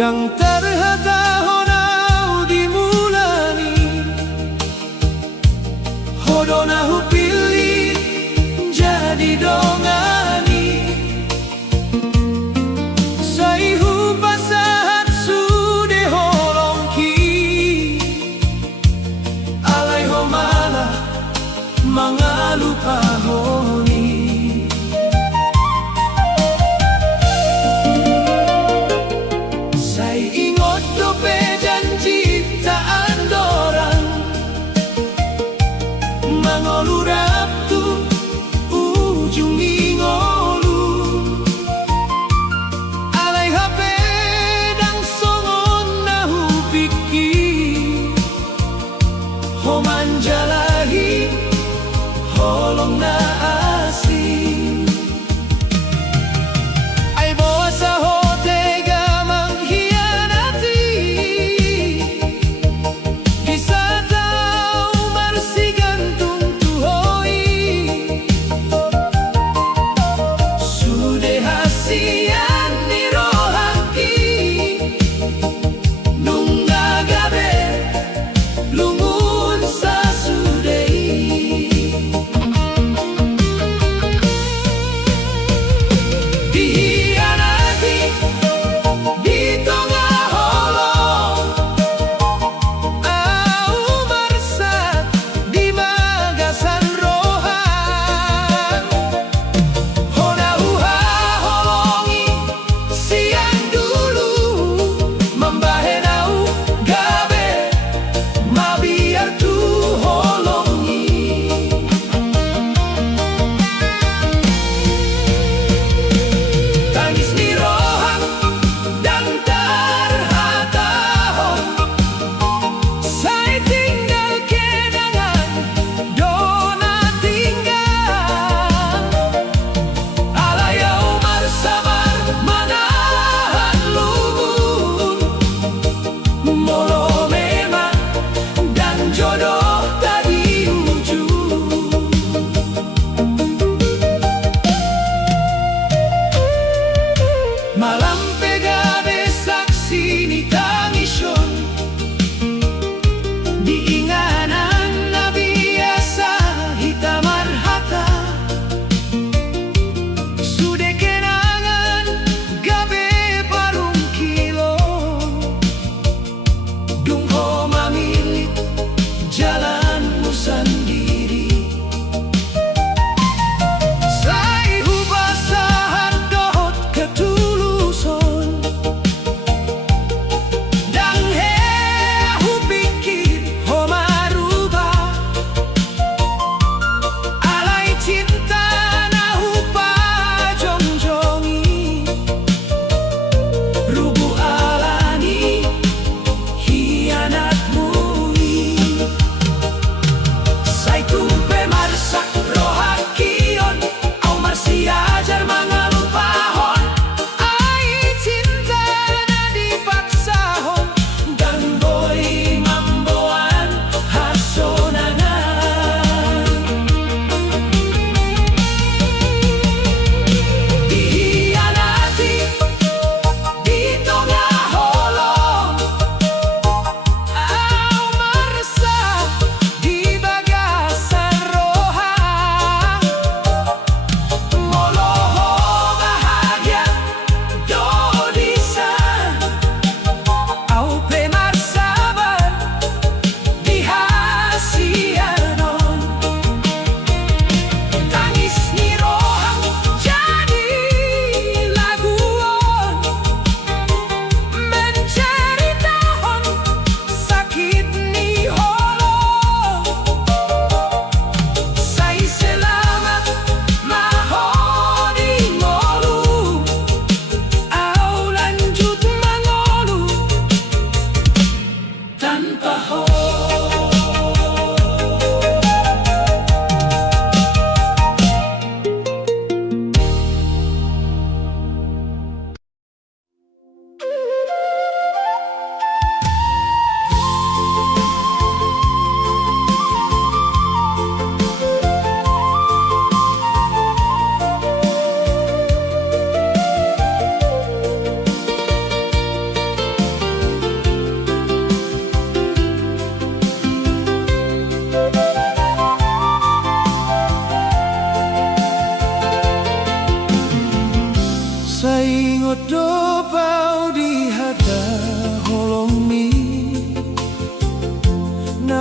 Dang terhata honau dimulani Hodona hupili jadi dongani Saihu pasahat sude holongki Alai homala mangalupa honi Sai ingot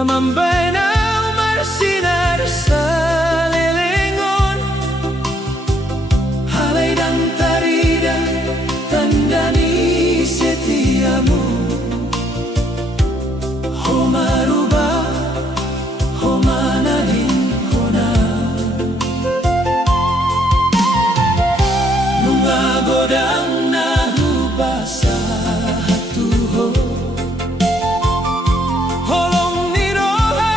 Mambay na umarsinar sa lelengon, halay ng tarida, tanda ni setiamu. Homaruba, homanalin ko na. Nungagodang nahubasa hatuho, holong ni roha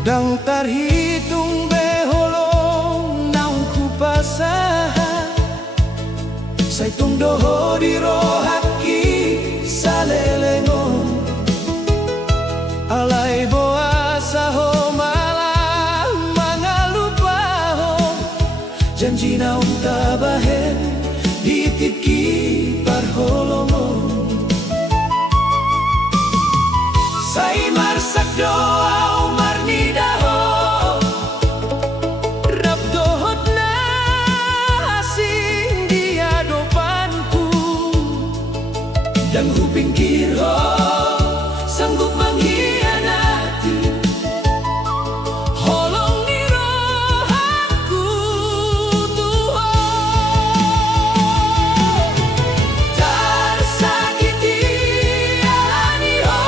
Dang tarhitung beholong naung kupasaha say tungdoho di rohaki sa lelengon alay boasa ho malah mga lupaho janji naung tabahen ditipki parholongon say marsak doa umar nidaho rabdohot na asing dia dopanku dan kupingkir ho sanggup mengkhianati holong ni rohaku Tuhan tersakiti alani ho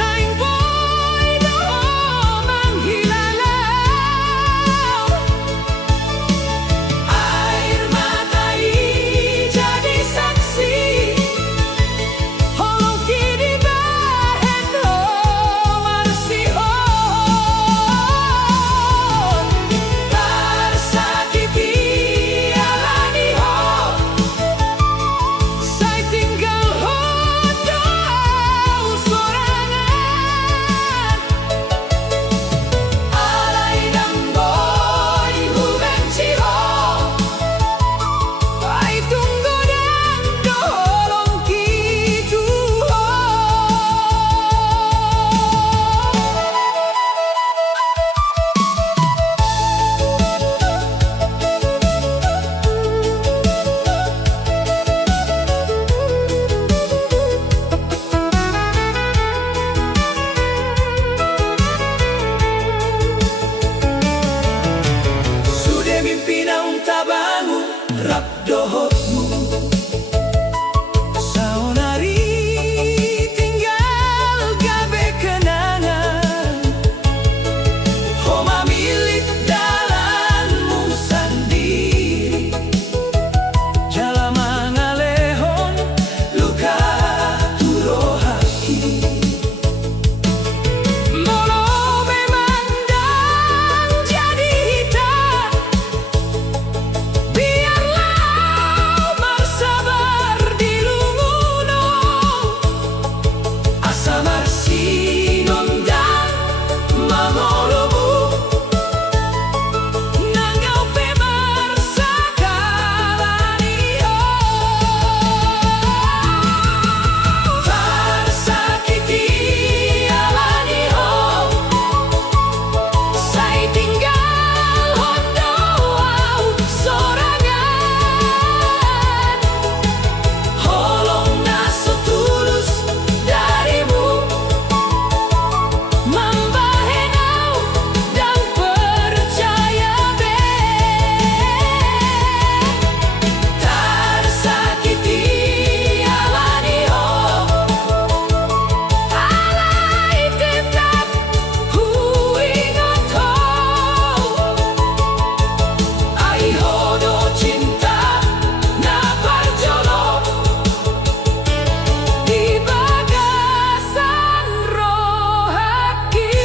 naing boy doho menghilalau air matai jadi saksi holong kini bahen ho marsihon tersakiti alani ho say tinggal ho jauh sorangan alay ng boy hubenci ho ay tunggu dan doholong kitu ho sudah mimpi naung tabangun rabdohotmu saonari tinggal gabe kenangan homa milik dalanmu sendiri jala mangalehon luka turohaki molo memandang jadi hitam biarlah marsabar di lunguno asa marsinon dan mamolobu nangau pe marsakalani ho tersakiti alani ho say tinggal hondo au sorangan holong naso tulus darimu mambahenau dan percaya be tersakiti alani ho alay tetap huingat ho ay hodo cinta na parjolo di bagasan rohaki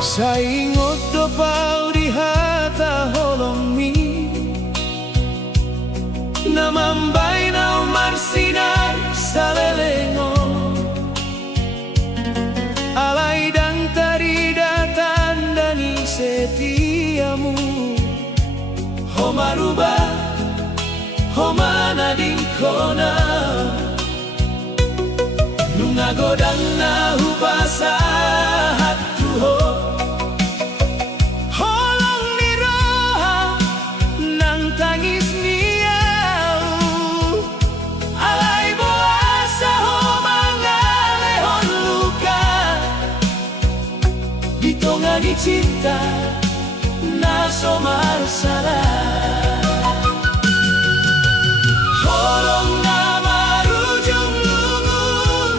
saingot do pau di hata holong mi namambay na marsinar sa lelengon alay dang tarida tandani setiamu ho maruba ho manading kona nungagodang na hubasa hatuho lagi cinta naso masalah. Holong nama rujung lungun,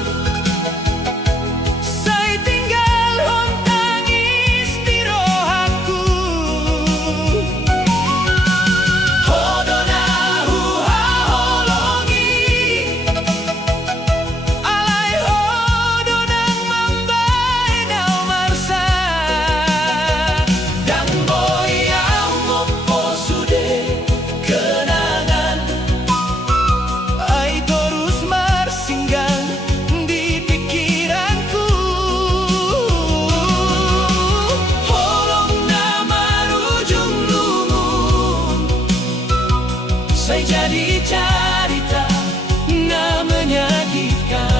saya tinggal hon tangis di rohaku. Hodona huha holongi, alai hodonang mambai nau marsa. Dan boyang mopo sude kenangan, ai terus marsinggah di pikiranku. Holong nama rujung lungun, saya jadi cerita na menyakitkan.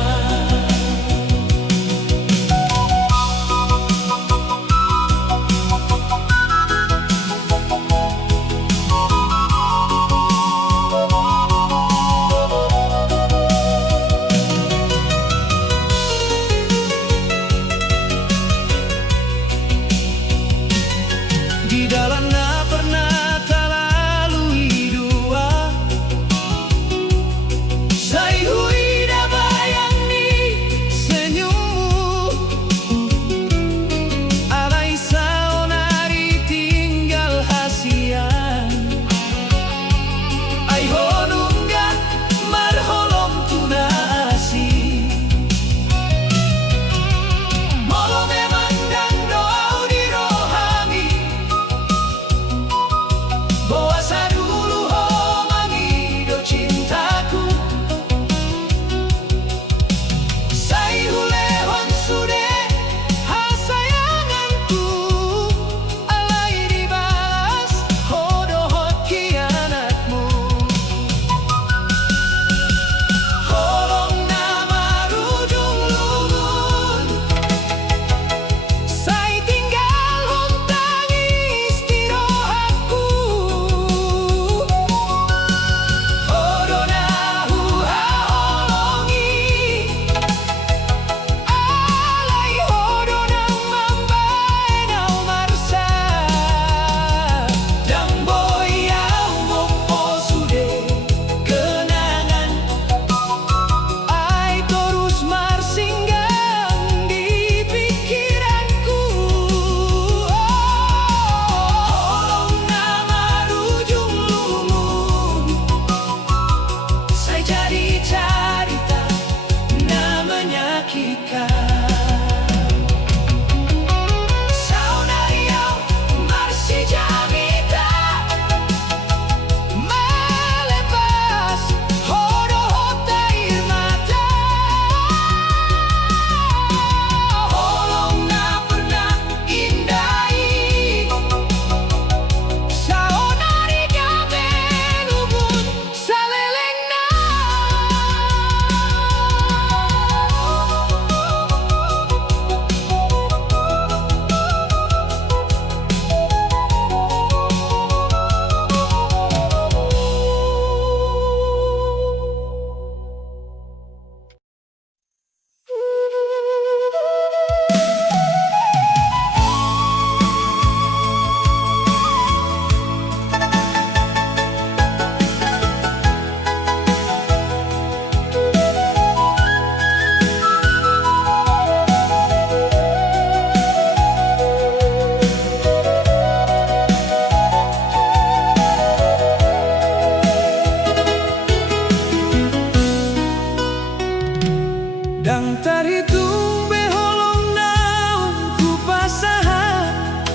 Di dalam na pernah terlalui dua, saya hui dah bayang ni senyummu. Alai saonari tinggal hasian, ai honungga marholong tunasi. Molo memang dan doa di rohami, boasa dulu ho mangido cintaku. Sai hulehon sude hasayanganku, alai dibalas hodohot kianatmu. Holong nama rujung lungun, saya tinggal hon tangis di rohaku. Hodona huha holongi, alai hodonang mambai nau marsa. Dan boyang mopo sude kenangan, ai terus marsinggah di pikiranku. Holong nama rujung lungun, saya jadi cerita na menyakitkan. Saunariau masih jamita melepas hodohot air mata. Holong na pernah indai, saonari gabe lubun salelengna. Dang terhitung beholong naung ku pasahan,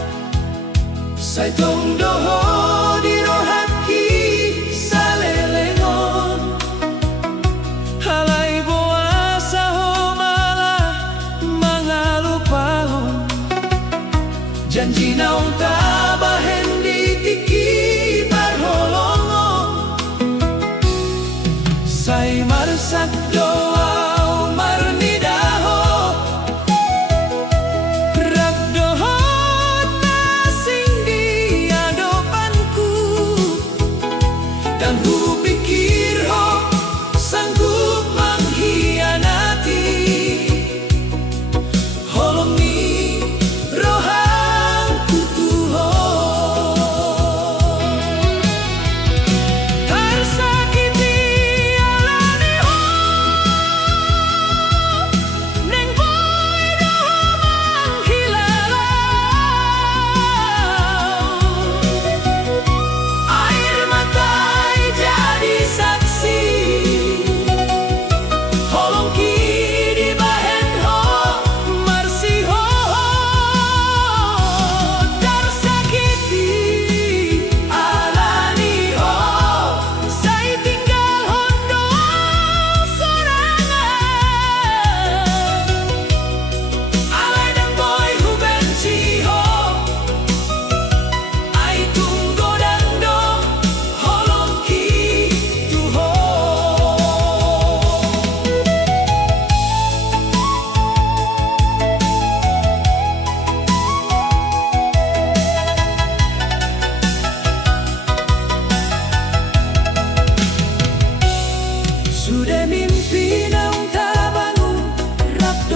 saya tong doho di rohaki salelengon. Halai boasa ho malah mangalupahon, janji naung tabahen di tiki parholongon. Saya marsak doa sanggup mengkhianati. Holong ni roha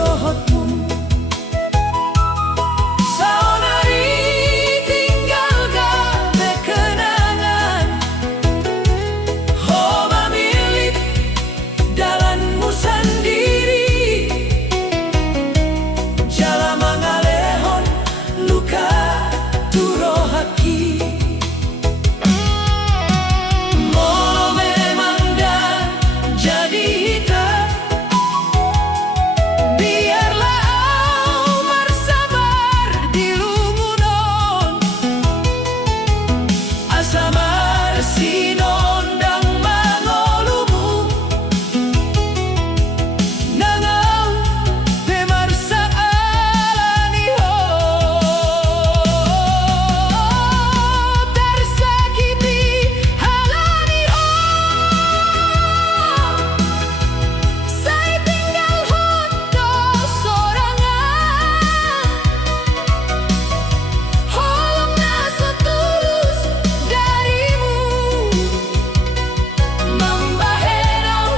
dohotmu. Saonari tinggal gabe kenangan, ho memilih jalanmu sendiri. Jala mangalehon luka turohaki. Molo memang dan jadi hitam, biarlah Umar sabar di lungunon. Asamar sinondang mangolumu, nangau pemarsa alani ho. Tersakiti halani ho, saya tinggal hondo sorangan. Holong naso tulus darimu, membahenau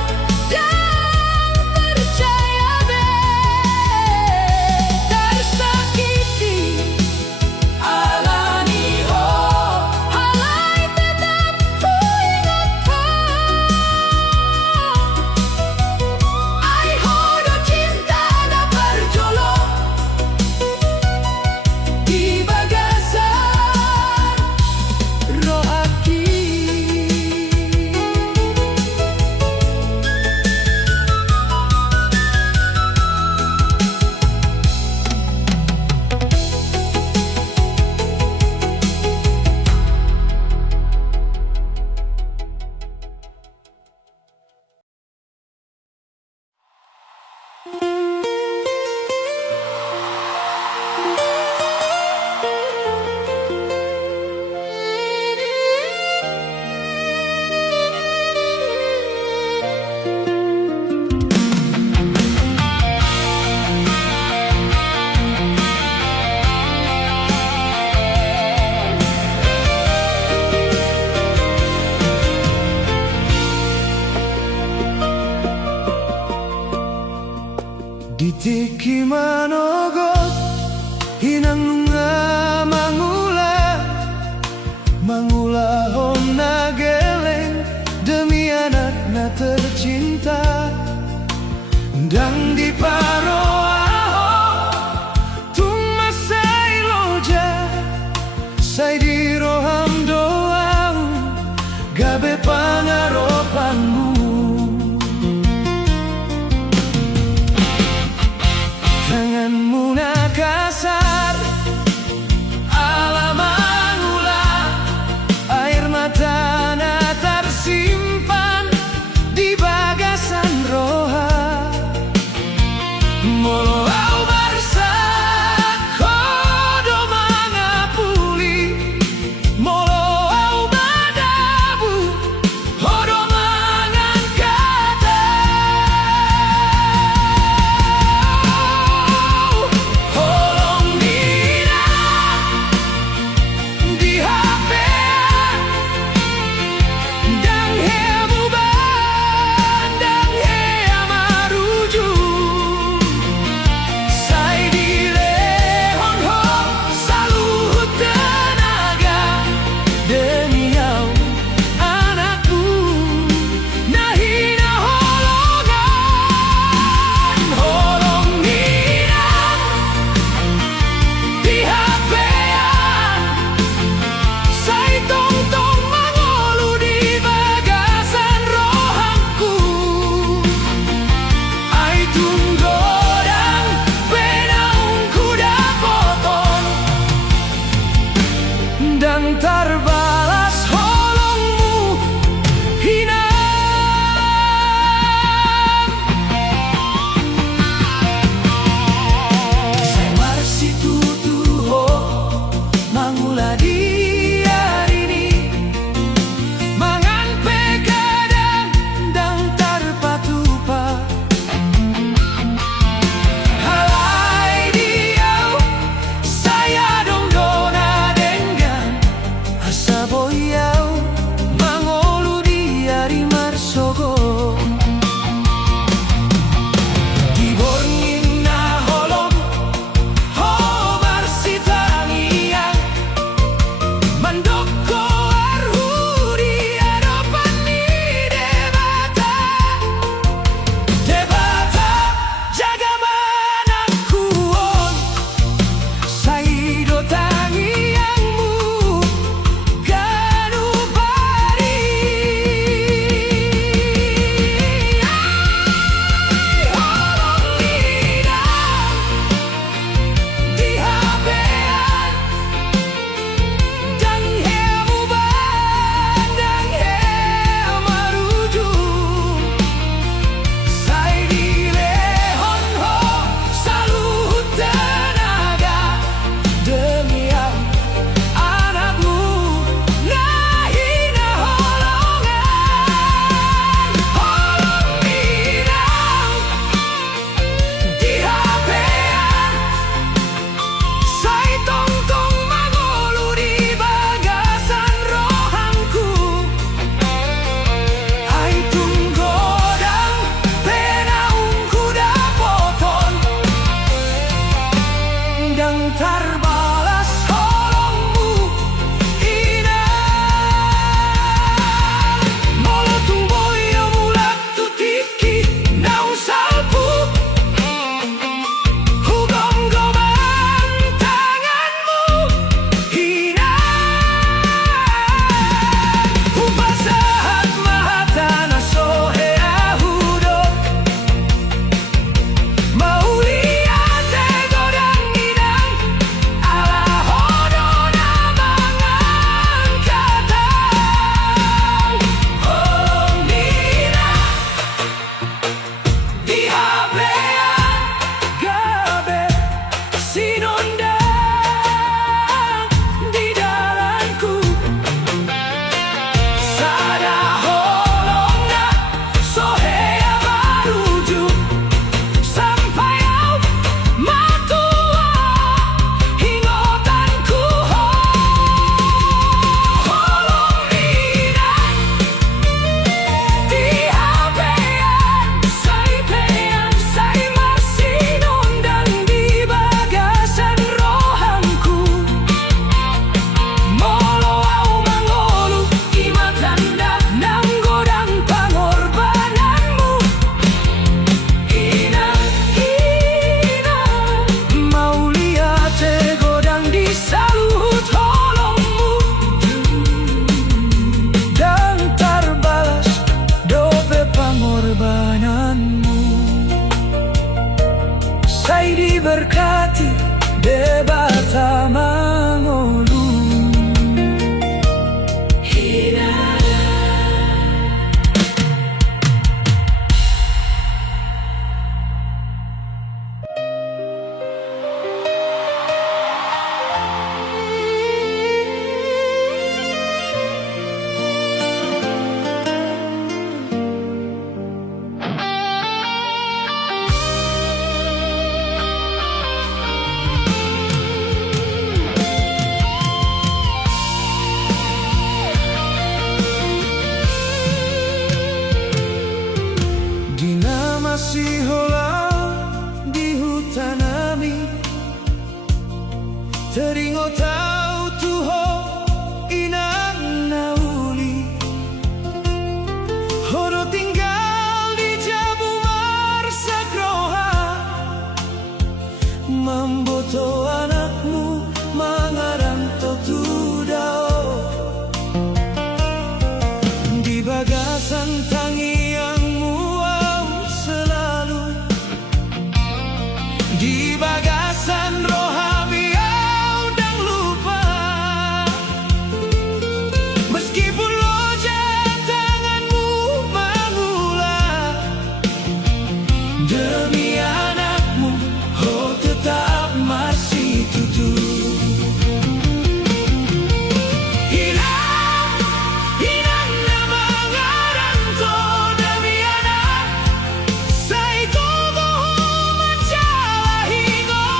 dan percaya be. Tersakiti alani ho, halai tetap ku ingat ho. Ai hodo cinta da parjolo di bagasan rohaki. Ditiki manogot hinang nga mangula hona geleng demi anaknya tercinta. Dan di paroaho tumasai loja, sai di roham doau gabe pangaropanmu. Tanganmu na kasar Sai diberkati bebata mangolu masih hola di hutan ami teringo tau tuho inang nauli horo tinggal di jabu marsakroha mamboto anakmu mangarang to tudao di bagasan tangiangmu di bagasan rohami udang lupa meskipun loja tanganmu mengulah demi anakmu oh tetap masih tutup Hinang nama ngaran to demi anak sai kogo mencala hingo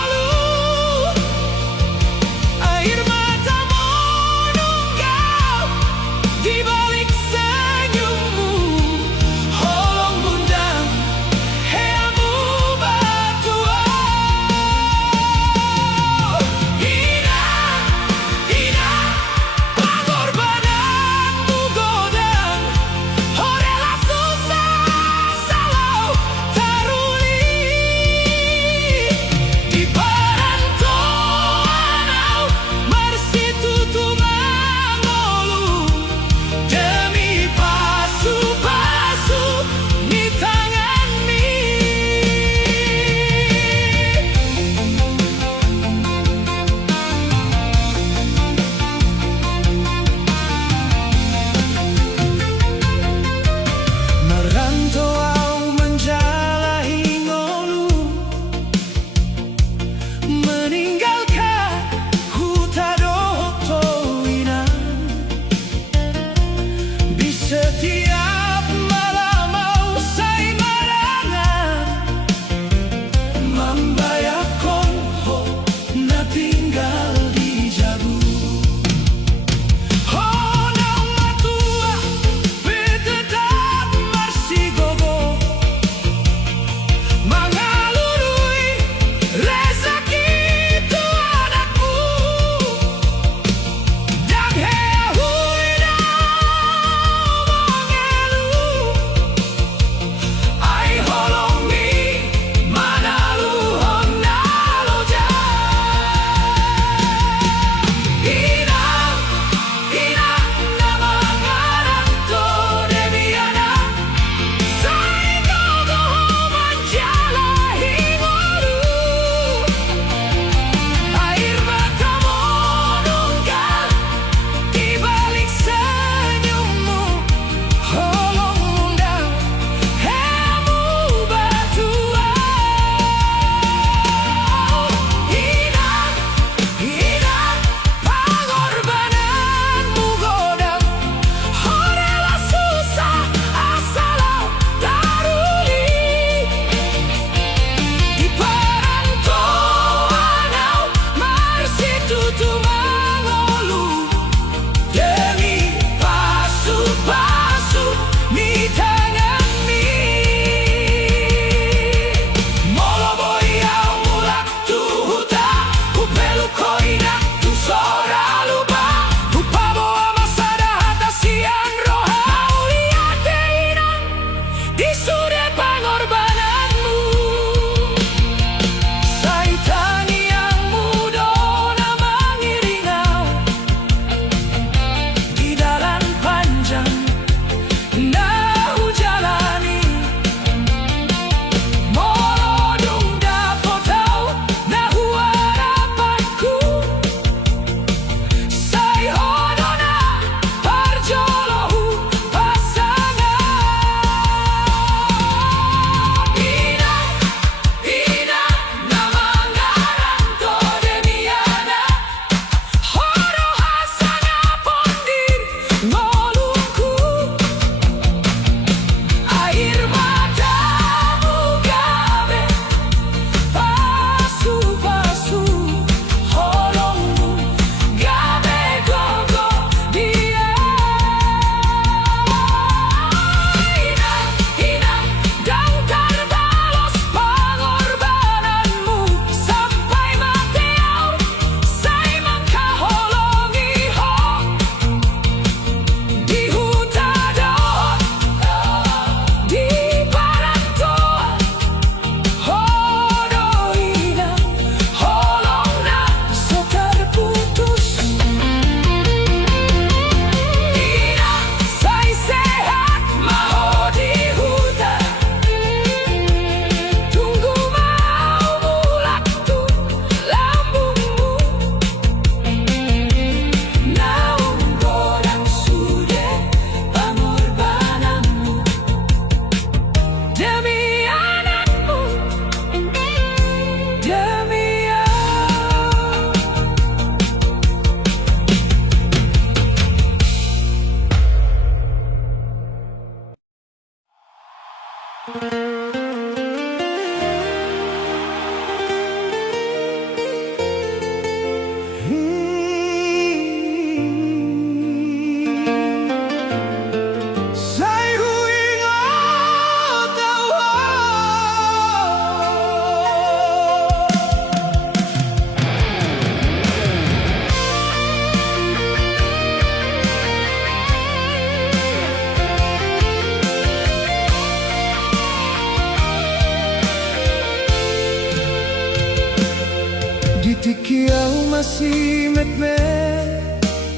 Tikiau masih metme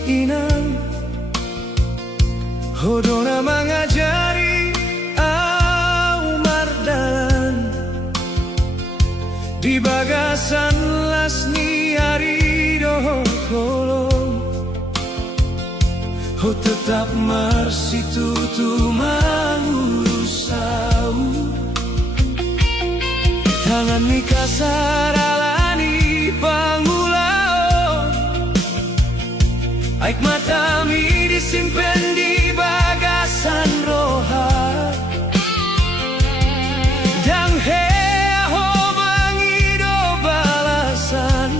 inang Hodona mengajari au mardalan Di bagasan lasni hari doholong Ho tetap marsitu tu mangurusau Tangan ni kasar alani pangulao Aik mata mi disimpan di bagasan roha Dang ho mangido balasan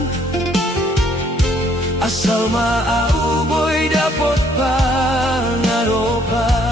Asal maau boy dapot pangaropa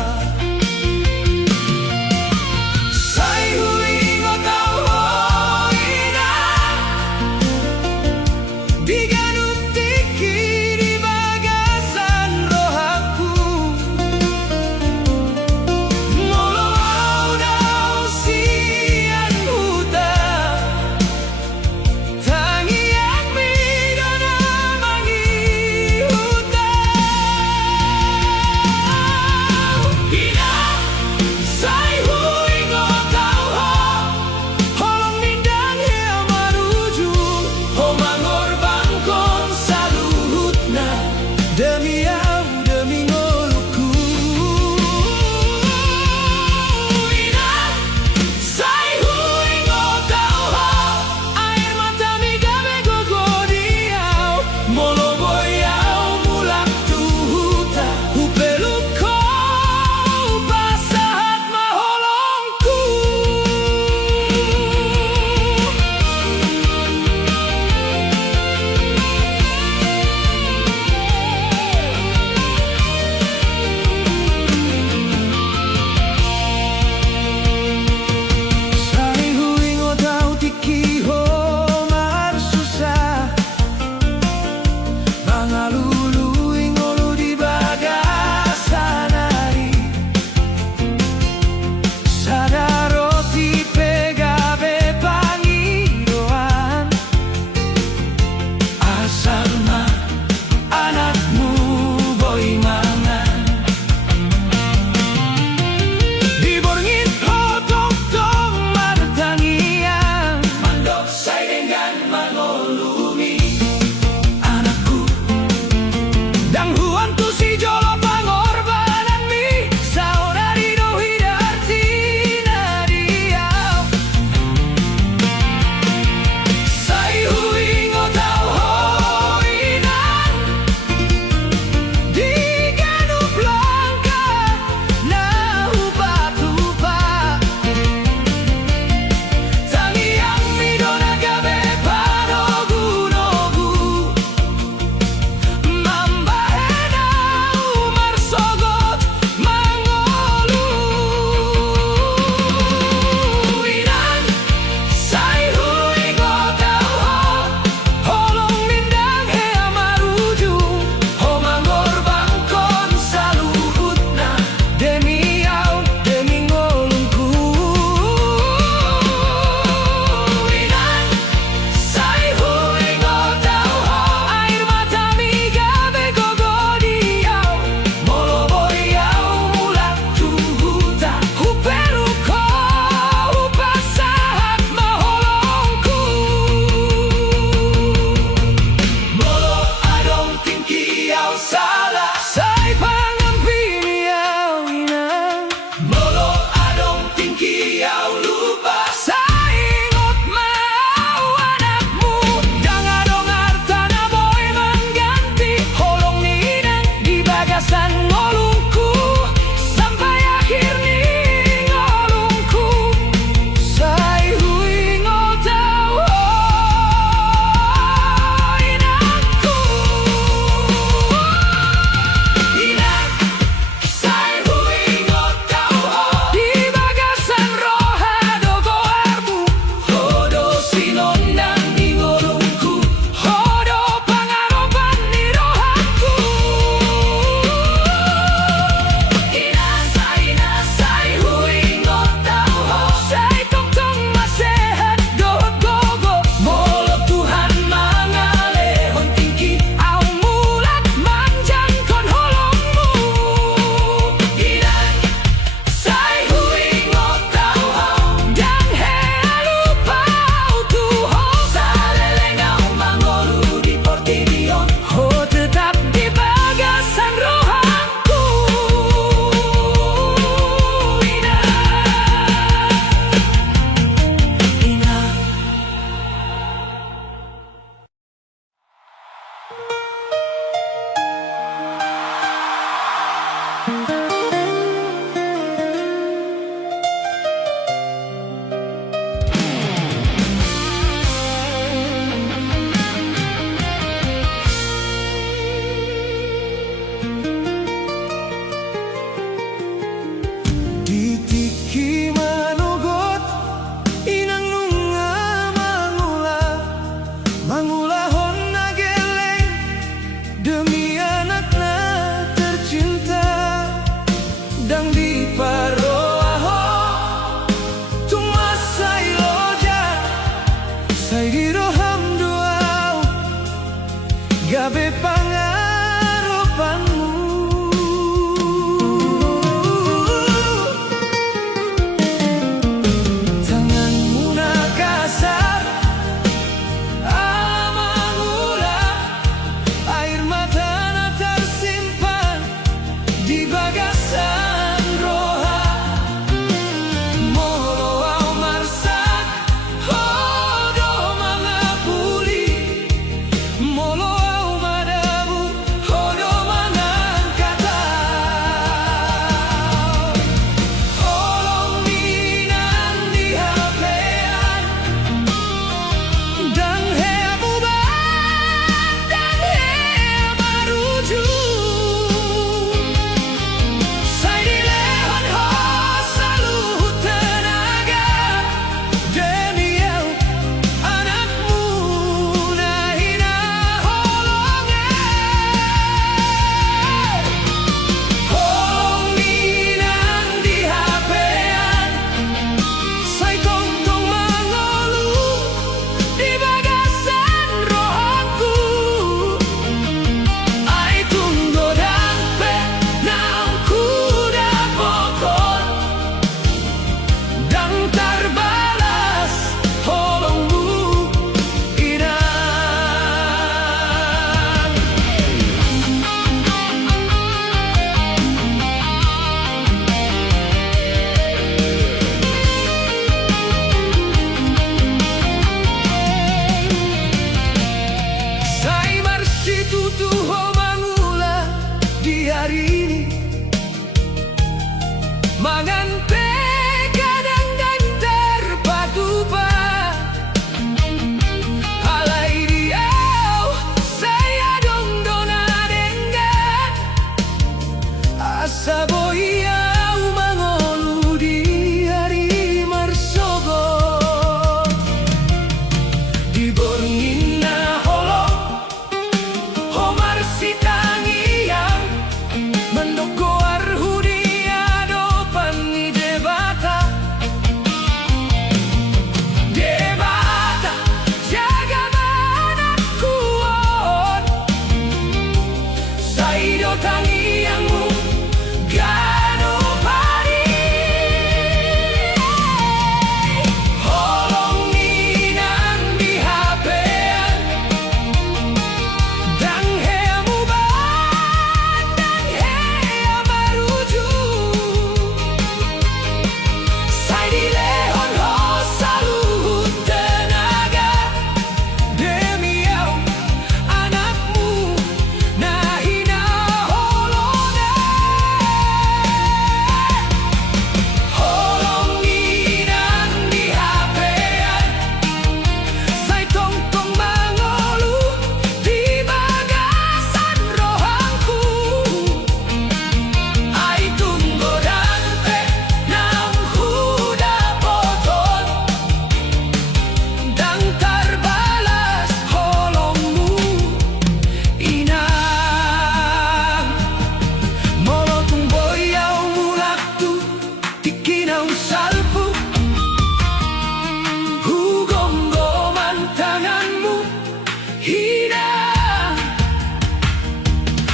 hina.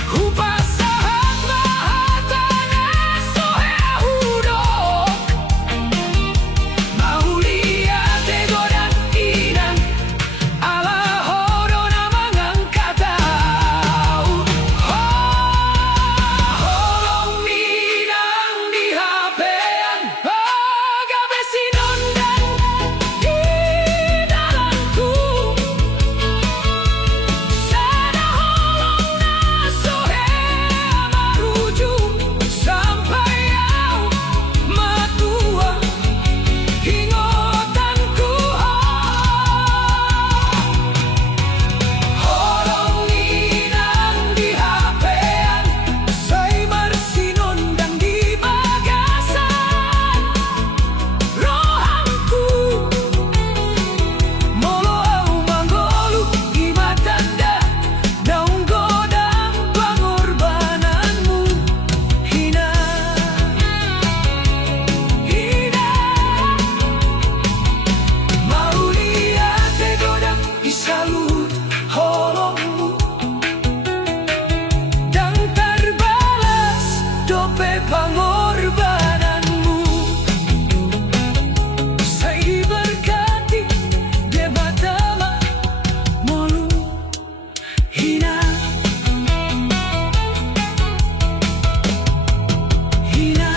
Upasahat mahatana sohea hudo. Maulia tegodan inang ala horo na mangangkatau. Holong minang di hapean agabe sinondan di dalamku. Sana holong na sohea maruju sampai au matua ingotanku. Holong inang di hapean say marsinondang di bagasan rohangku. Molo au manggolu imatanda daung godang pengorbananmu. Hina, hina. Maulia tegodang isalut holongmu. Dan terbalas dope pengorbananmu. Saya diberkati debatama molu hina, hina.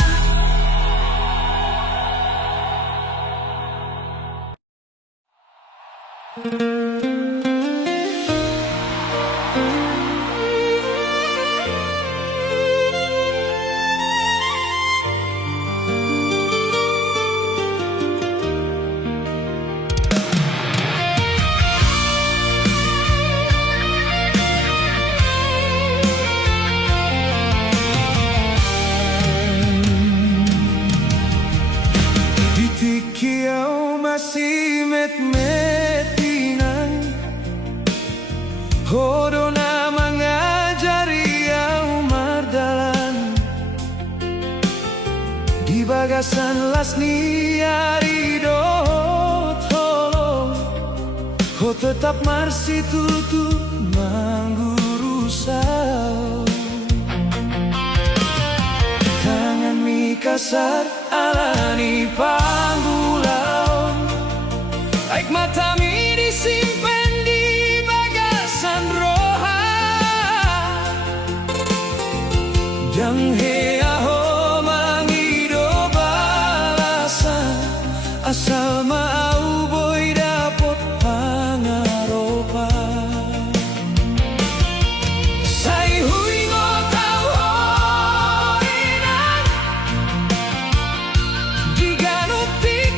Ditikiau masih met-metinang hodona mengajari au mardalan di bagasan las niari dohot holong. Ho tetap marsi tutu manggurusau. Tangan mi kasar alani panggulaon. Aik mata mi disimpan di bagasan roha. Jang hea ho mangido balasan asal mau boy dapot pangaropa. Say hui ngotau horinang diganuti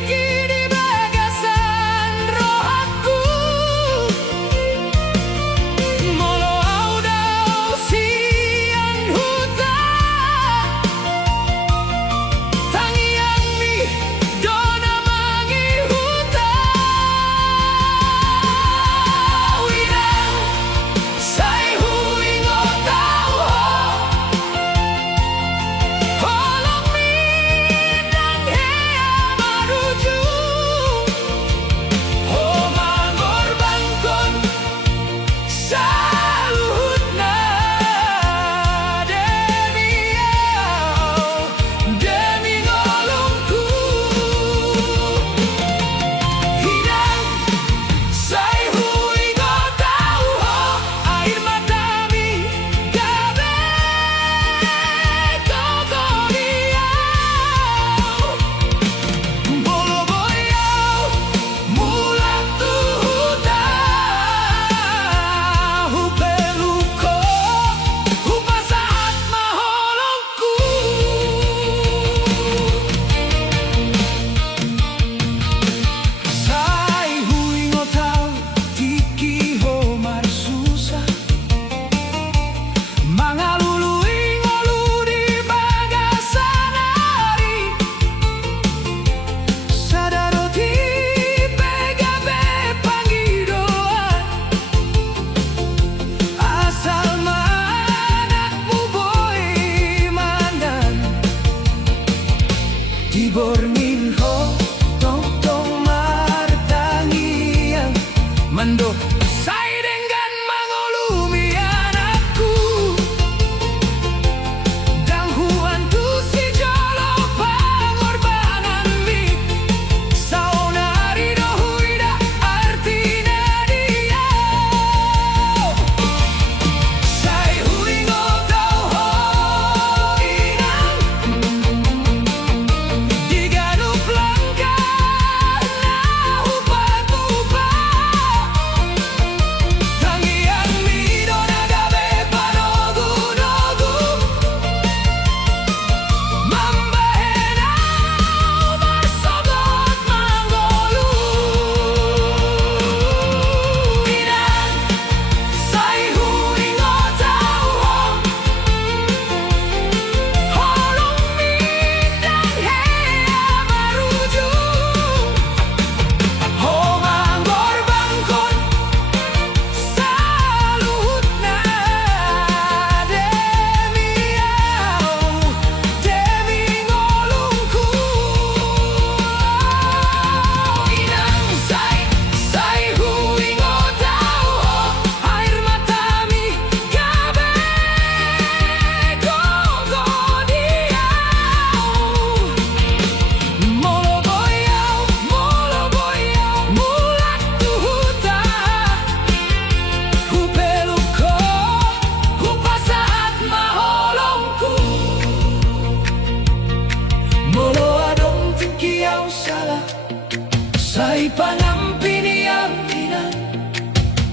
pangampini ang ina,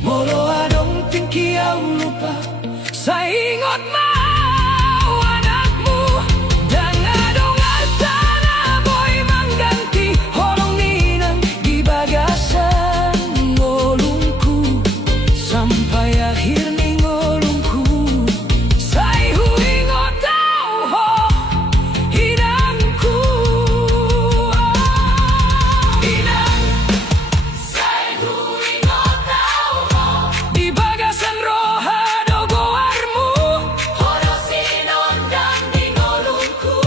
molo adong tingki ang lupa. Sa ingot mau anakmu, dan adong altana boy mangganti. Horong ninang di bagasan ngolungku, sampai akhir ning ngolungku. Say huingot tau ho hidangku. Inang, say huingot tau ho di bagasan roha dogoarmu. Hodo sinondang di ngolungku,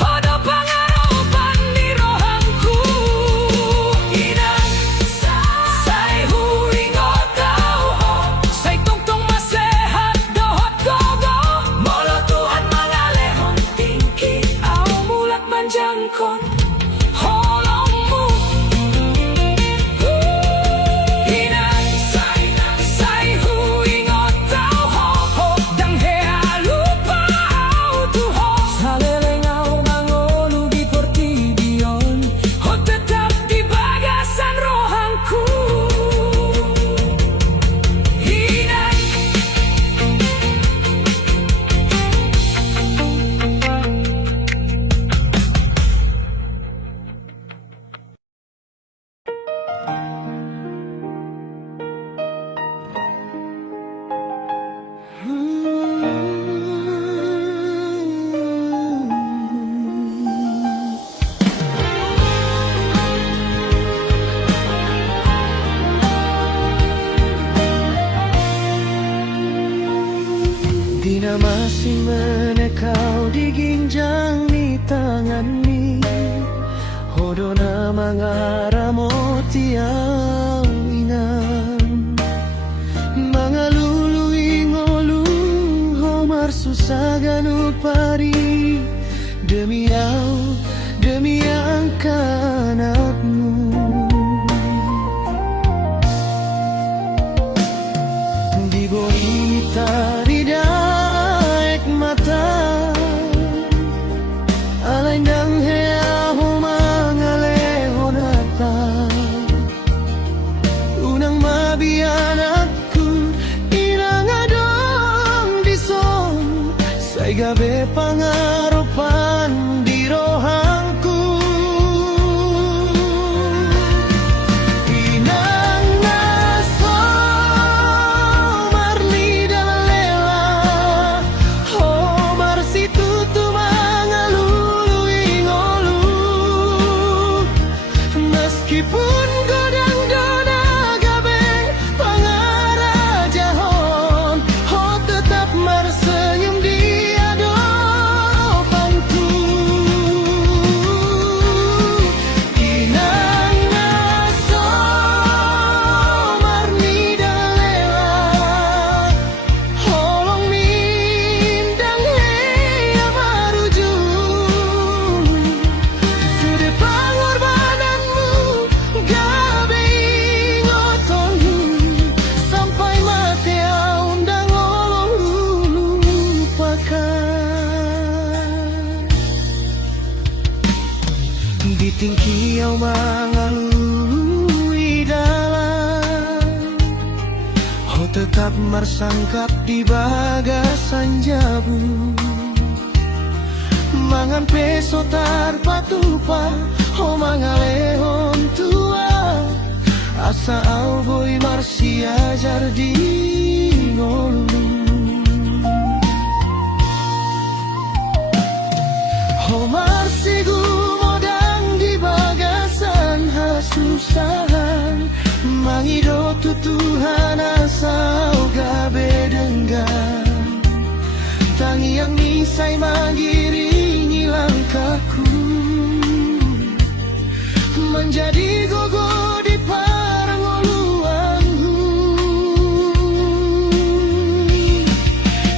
hodo pangaropan di rohangku. Inang, say huingot tau ho, say tungtung masehat dohot gogo. Molo Tuhan mangalehon tingki, au mulak manjangkon holongmu. Inang, say huingot tau ho, dang hea lupa au tu ho. Saleleng au mangolu di portidion, ho tetap di bagasan rohangku. Inang, Di na masih menekau di ginjang ni tangan ni, hodo na mga ramoti ang inang. Mga luluing olung homar susagan upari, demi ang kanakmu. Di bawah tari daek mata, alay nang hea ho mangalehon hata. Unang mabiyan aku, inang adong dison, say gabi pangaropan di rohangku. Inang naso marli dalalela, ho marsitu tu mangaluluing olu. Meskipun godang dona gabe pangarajahon, ho tetap marsenyum di adopanku. Inang naso marni dalela, holong mindang hea marujung. Sudah pengorbananmu gabe ingotonmu, sampai mati undang olong lupakan. Di tingki au mangalui dalam, ho tetap marsangkap di bagasan jabu. Mangan peso tarpatupa, ho mangalehon tua. Asa au boy marsi ajar di ngolu. Ho marsi gumodang di bagasan hasusahan, mangido tutuhan asau gabe denggan. Tangi yang nisay mengiringi langkahku, menjadi gogo di parangoluanku.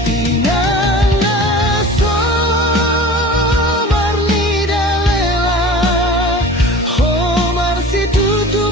Inang naso marni dalela, ho marsi tutu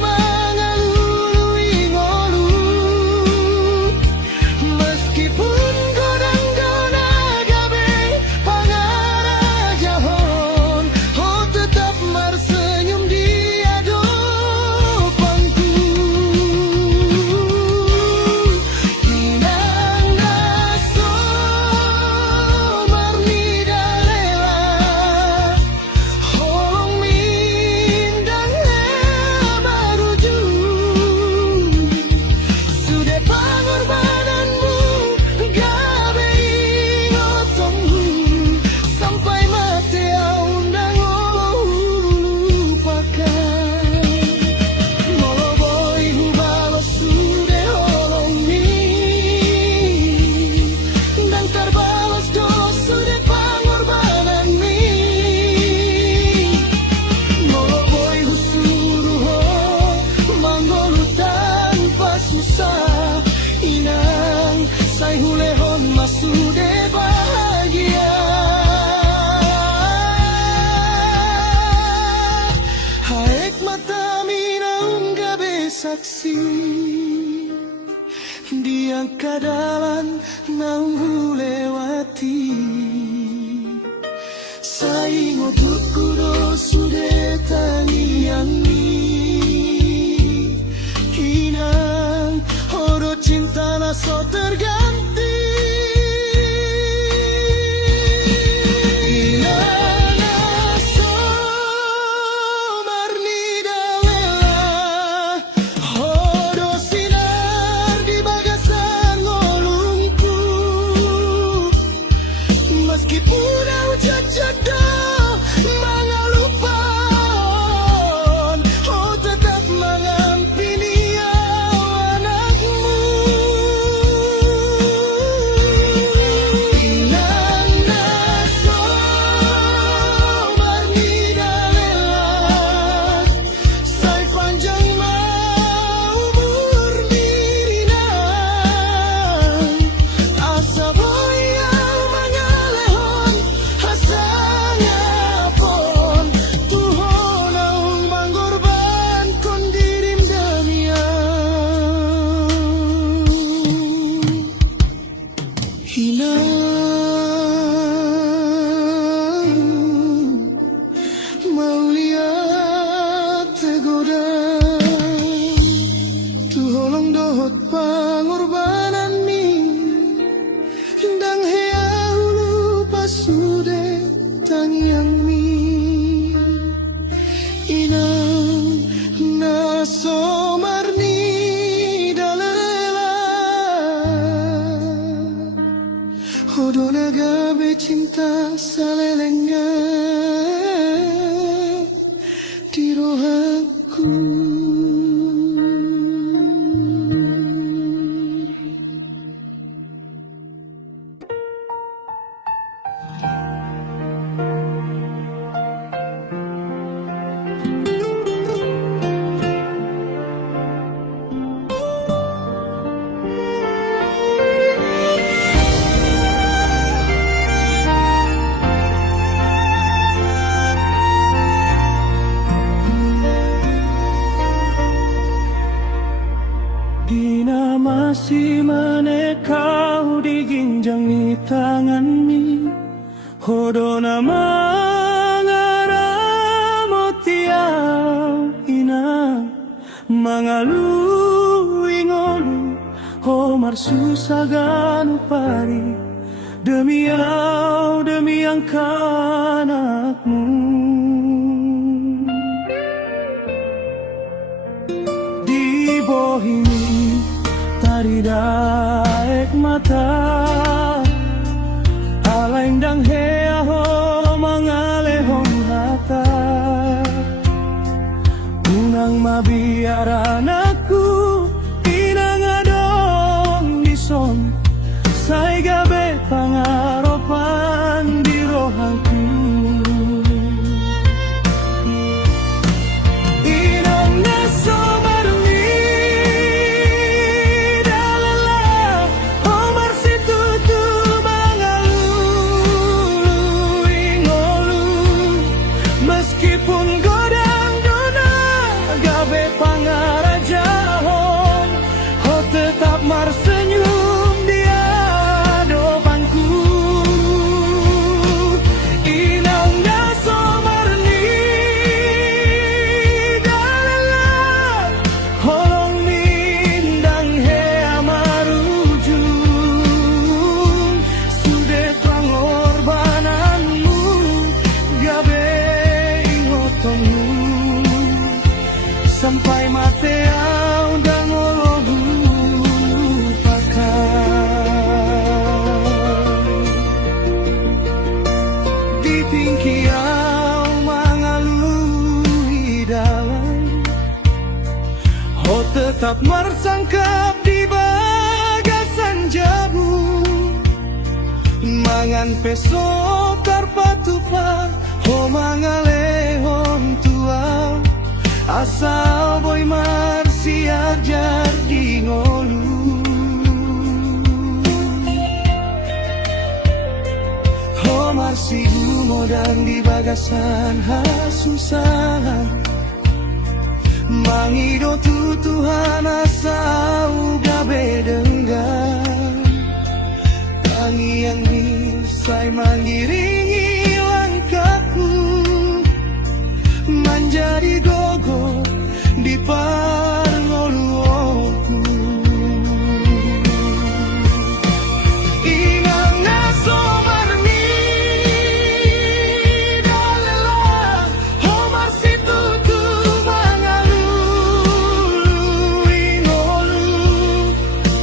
sude bahagia. Haek mata minang gabe saksi diang kadalan naung lewati. Saingo dukuro sude tangiangi hinang horo cinta naso terganti. Meskipun hujan jodoh mengalupkan, oh tetap mengampini anakmu. Ilang naso marnidalela, say panjang umur dirina, asa mau lihat tegoda tu holong dohot pangorbanan mi dang hea hulu pasude tangiang mi inang naso marni dalela hodo nagabe cinta salelengga di rohaku. Dina masih menekau di ginjang di tanganmi, hodona mangaramo tiang ina mangalui ngolu homar susaganu pari demi angkanakmu. Di bohimi tari daek mata alain dang hea ho mangalehong hata unang mabiar anakku inang adong dison say gabe pangaropan di rohangku. Meskipun godang dona gabe pangarajahon, ho tetap marsenyum di hadapanku. Inang naso marni dalela, holong mindang hea marujung, sude pangorbananmu gabe sampai mate au dang olohu lupakan di tingki au mangalui dalam ho tetap mersangkap di bagasan jabu mangan peso tarpatupa ho mangalehon tua asal boy marsiar jar di ngolu. godang di bagasan susah mangido tutuhan asau gabe denggan tangi yang nisai mengiringi langkahku menjadi gogo di parngoluku inang naso marni dalela homar situ tu mangalulu ingolu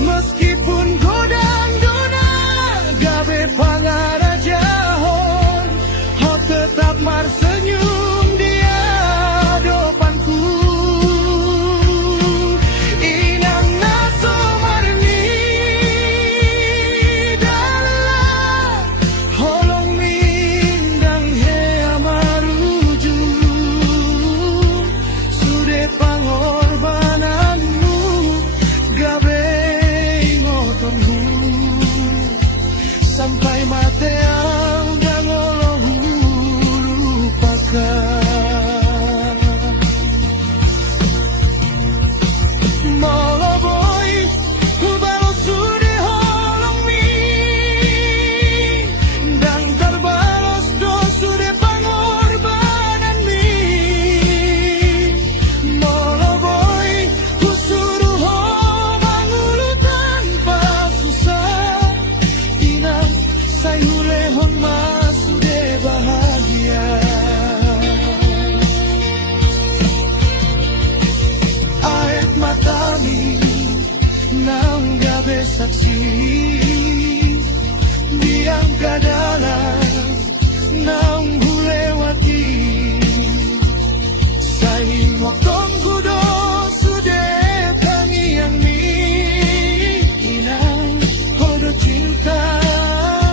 meskipun godang dona gabe pangarajahon ho tetap marsenyum di hadapanku inang naso marni dalela holong mindang hea maruju sude pangorbananmu gabe ngotonmu sampai mate ang nangolohu lupakan moloboy hubalo sude holong mi dan terbalos do sude pangorbanan mi moloboy husuru ho mangulu tanpa susah inang sayule hong mas de bahagia air matami naung gabe saksi diang kadalam naung hulewati saing waktong kudo sude pangiang mi inang hodo cinta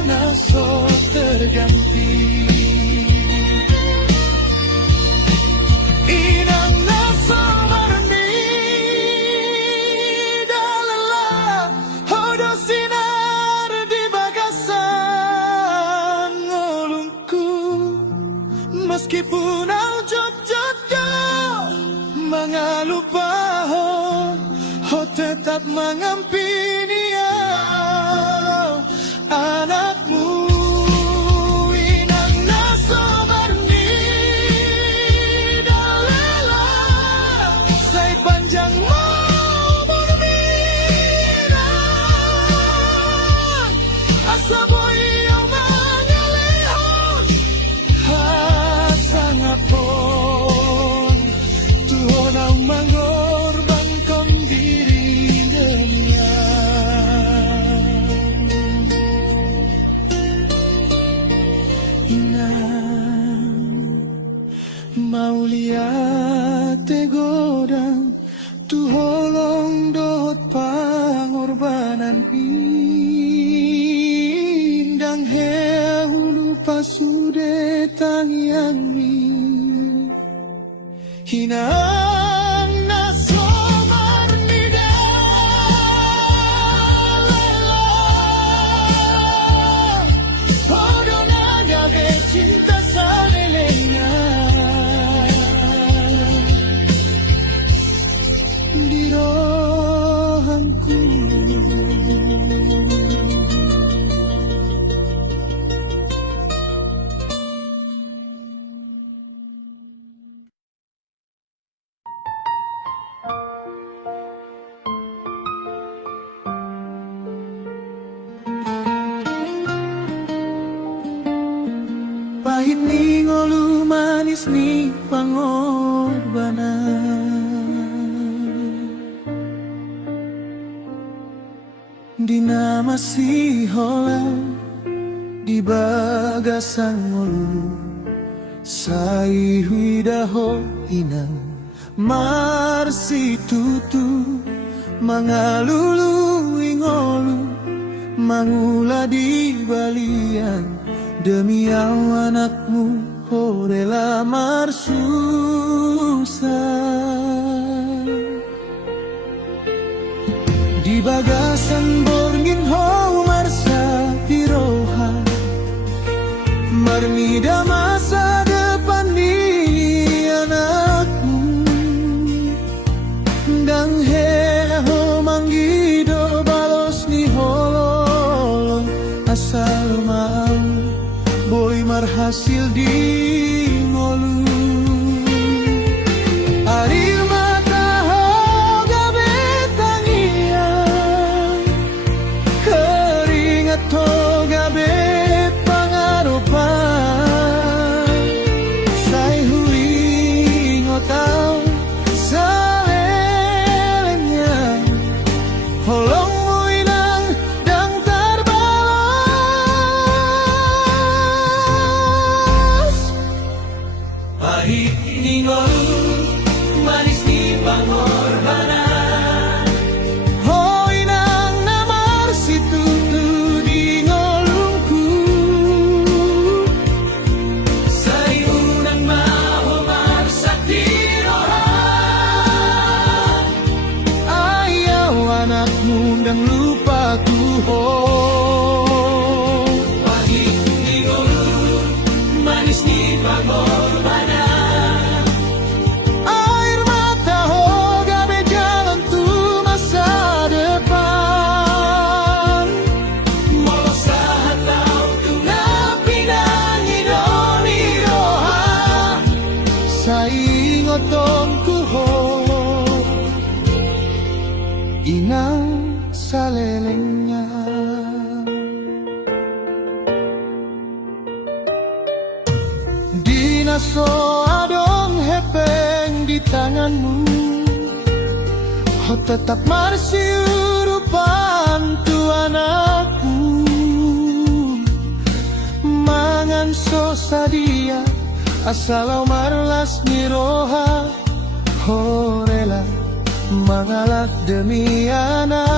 naso terganti inang naso marni dalela hodo sinar di bagasan ngolungku meskipun au jod-jodo mengalupa ho tetap mengampini anakmu inang naso marni dalela say panjang umur minang asa boy yang mangalehon hasangapon Tuhan ang mengorbankan diri dunia inang mau lihat godang tu holong dot pangorbanan indang hehulu pasude tangiang mi hinang naso marni dalela hodo nagabe cinta sanelenga di rohanku pahit ni ngolu manis ni pangorbanan dina masih holau di bagasan ngolu sai huidaho inang marsi tutu mangalulu ingolu mangula di balian demi anakmu ho rela marsusah di bagasan borngin ho marsa piroha marmi damai hasil di ngolu. Ari mata hoga betangian, keringat hoga bepangaropan. Say huring otau salelenya, holong muinang dang terbalas. Pahit ni ngolu, manis ni pangorbanan. Hoy nang namar si tutu di ngolungku. Sayunang mahomar sa tirohan. Ayaw anakmu dang lupaku ho. Pahit ni ngolu, manis ni pangorbanan. Air mata hoga berjalan tuh masa depan. Mau sahat tau tuh napinang idoniroha. Saingotongku ho, inang salelengnya. Dinaso adong hepeng di tanganmu, oh tetap marsiurupan tu anakku. Mangan so sadia asalau marlas niroha, oh rela mangalak demi anakmu.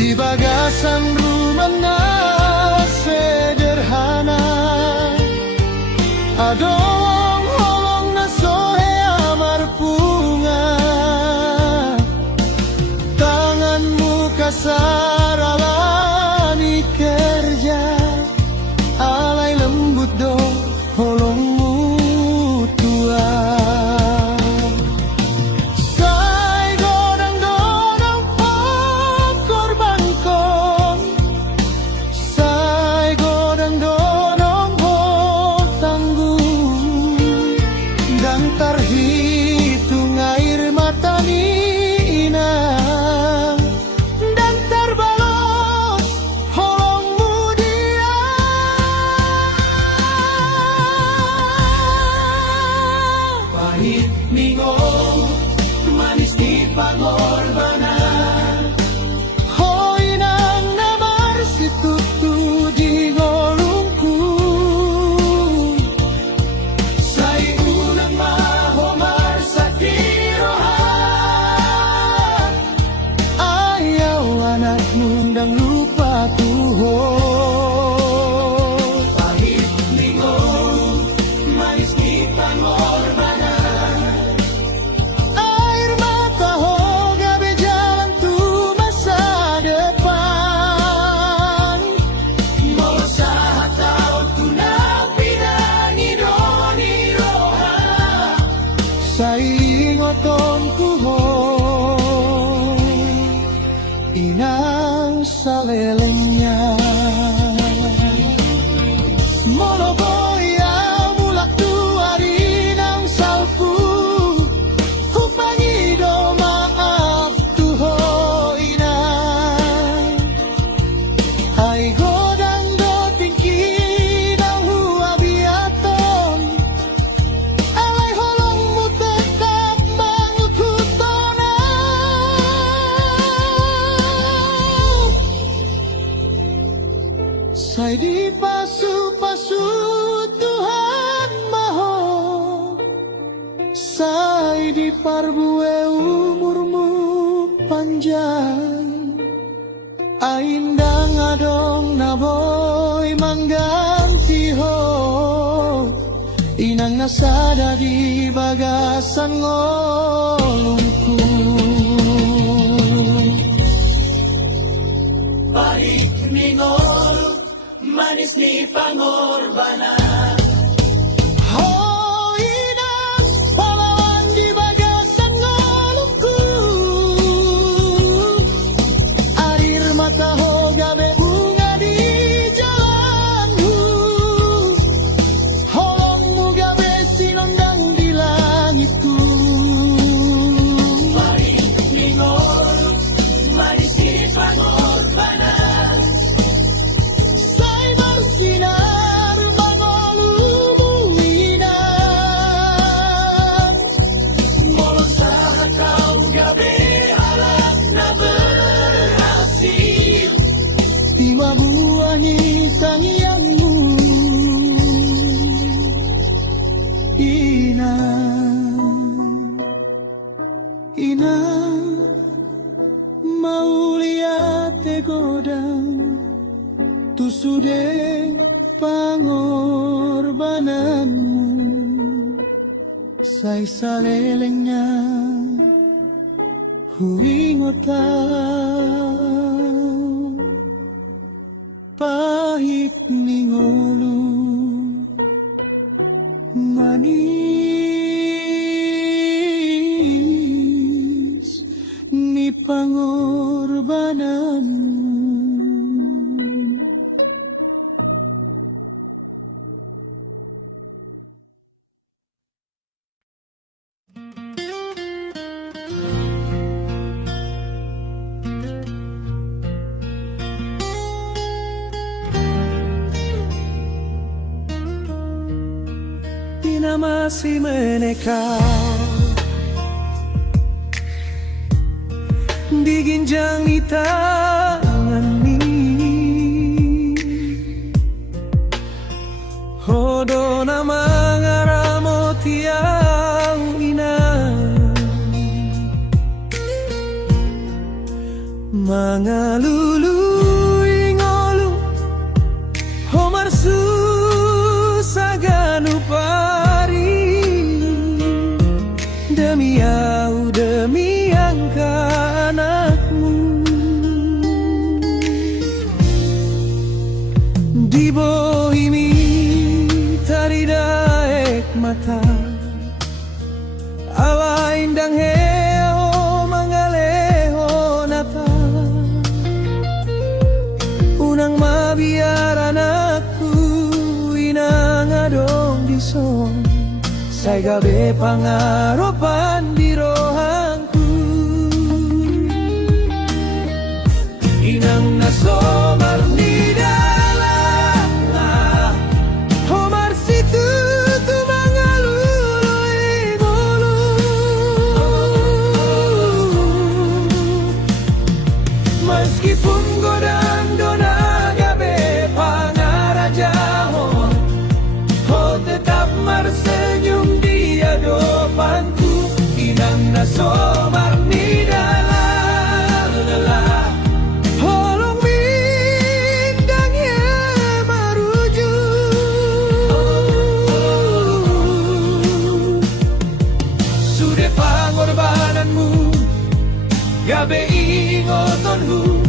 Di bagasan rumahna sederhana, adong holong na sohe amar bunga. Tanganmu kasar alani kerja, alai lembut do holongmu tua. Say godang-godang pangkorbankom, say godang-godang tanggung, dan terhitung air mata ni inang, dan terbalos holongmu dia. Pahit mingong, manis di pangorbanan. Hoy nang namar si tutu di ngolungku. Say unang mahomar sa tirohan. Ayaw anakmu dang lupa tuho. Pahit mingong, manis di pangorbanan. Air mata hoga berjalan tuh masa depan. Mau sahat tau tuh napinang idoniroha. Saingotongku ho, inang salelengnya. Moloboya mulak tuari nang salpu, hupangido maaf tuho inang. Ay godang do tingki nang huabiaton, alay holongmu tetap bangut hutonan. Say di pasu-pasu Tuhan maho, say di parbue umurmu panjang. Aindang adong naboy mangganti ho, inang nasada di bagasan ngolungku. Pahit ni ngolu, manis ni pangorbanan. Hoy nang pahlawan di bagasan ngolungku. Air mata ho ina mau lihat te godang tu sude pangorbananmu say salelengnya huingota pahit ningolu manis ni pangorbananmu. Ina masih menekal di ginjang di tangan ini, hodo nama ngaramo tiang ina mangalulu ingolu homar susaganu pari demi au demi angka anakmu di bohimi tari daek mata awa indang heo mangaleho nata unang mabiar anakku inang adong disong say gabe pangaropan di rohangku inang nasomar ni dalam homar situ tu mangaluluy ngulu meskipun godang dona gabe pangarajahon ho tetap marsenyum di hadapanku inang nasomar ni dalam holong mindang ya maruju sudah pangorbananmu gabe ingotonmu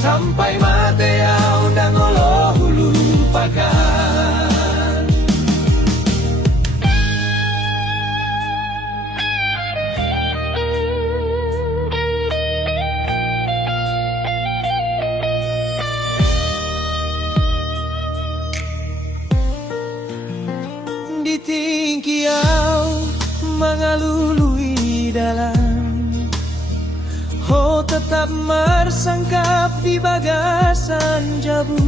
sampai mate au ndang olo lupakan. Di tingkiau mangalului dalam ho tetap mersangkap di bagasan jabu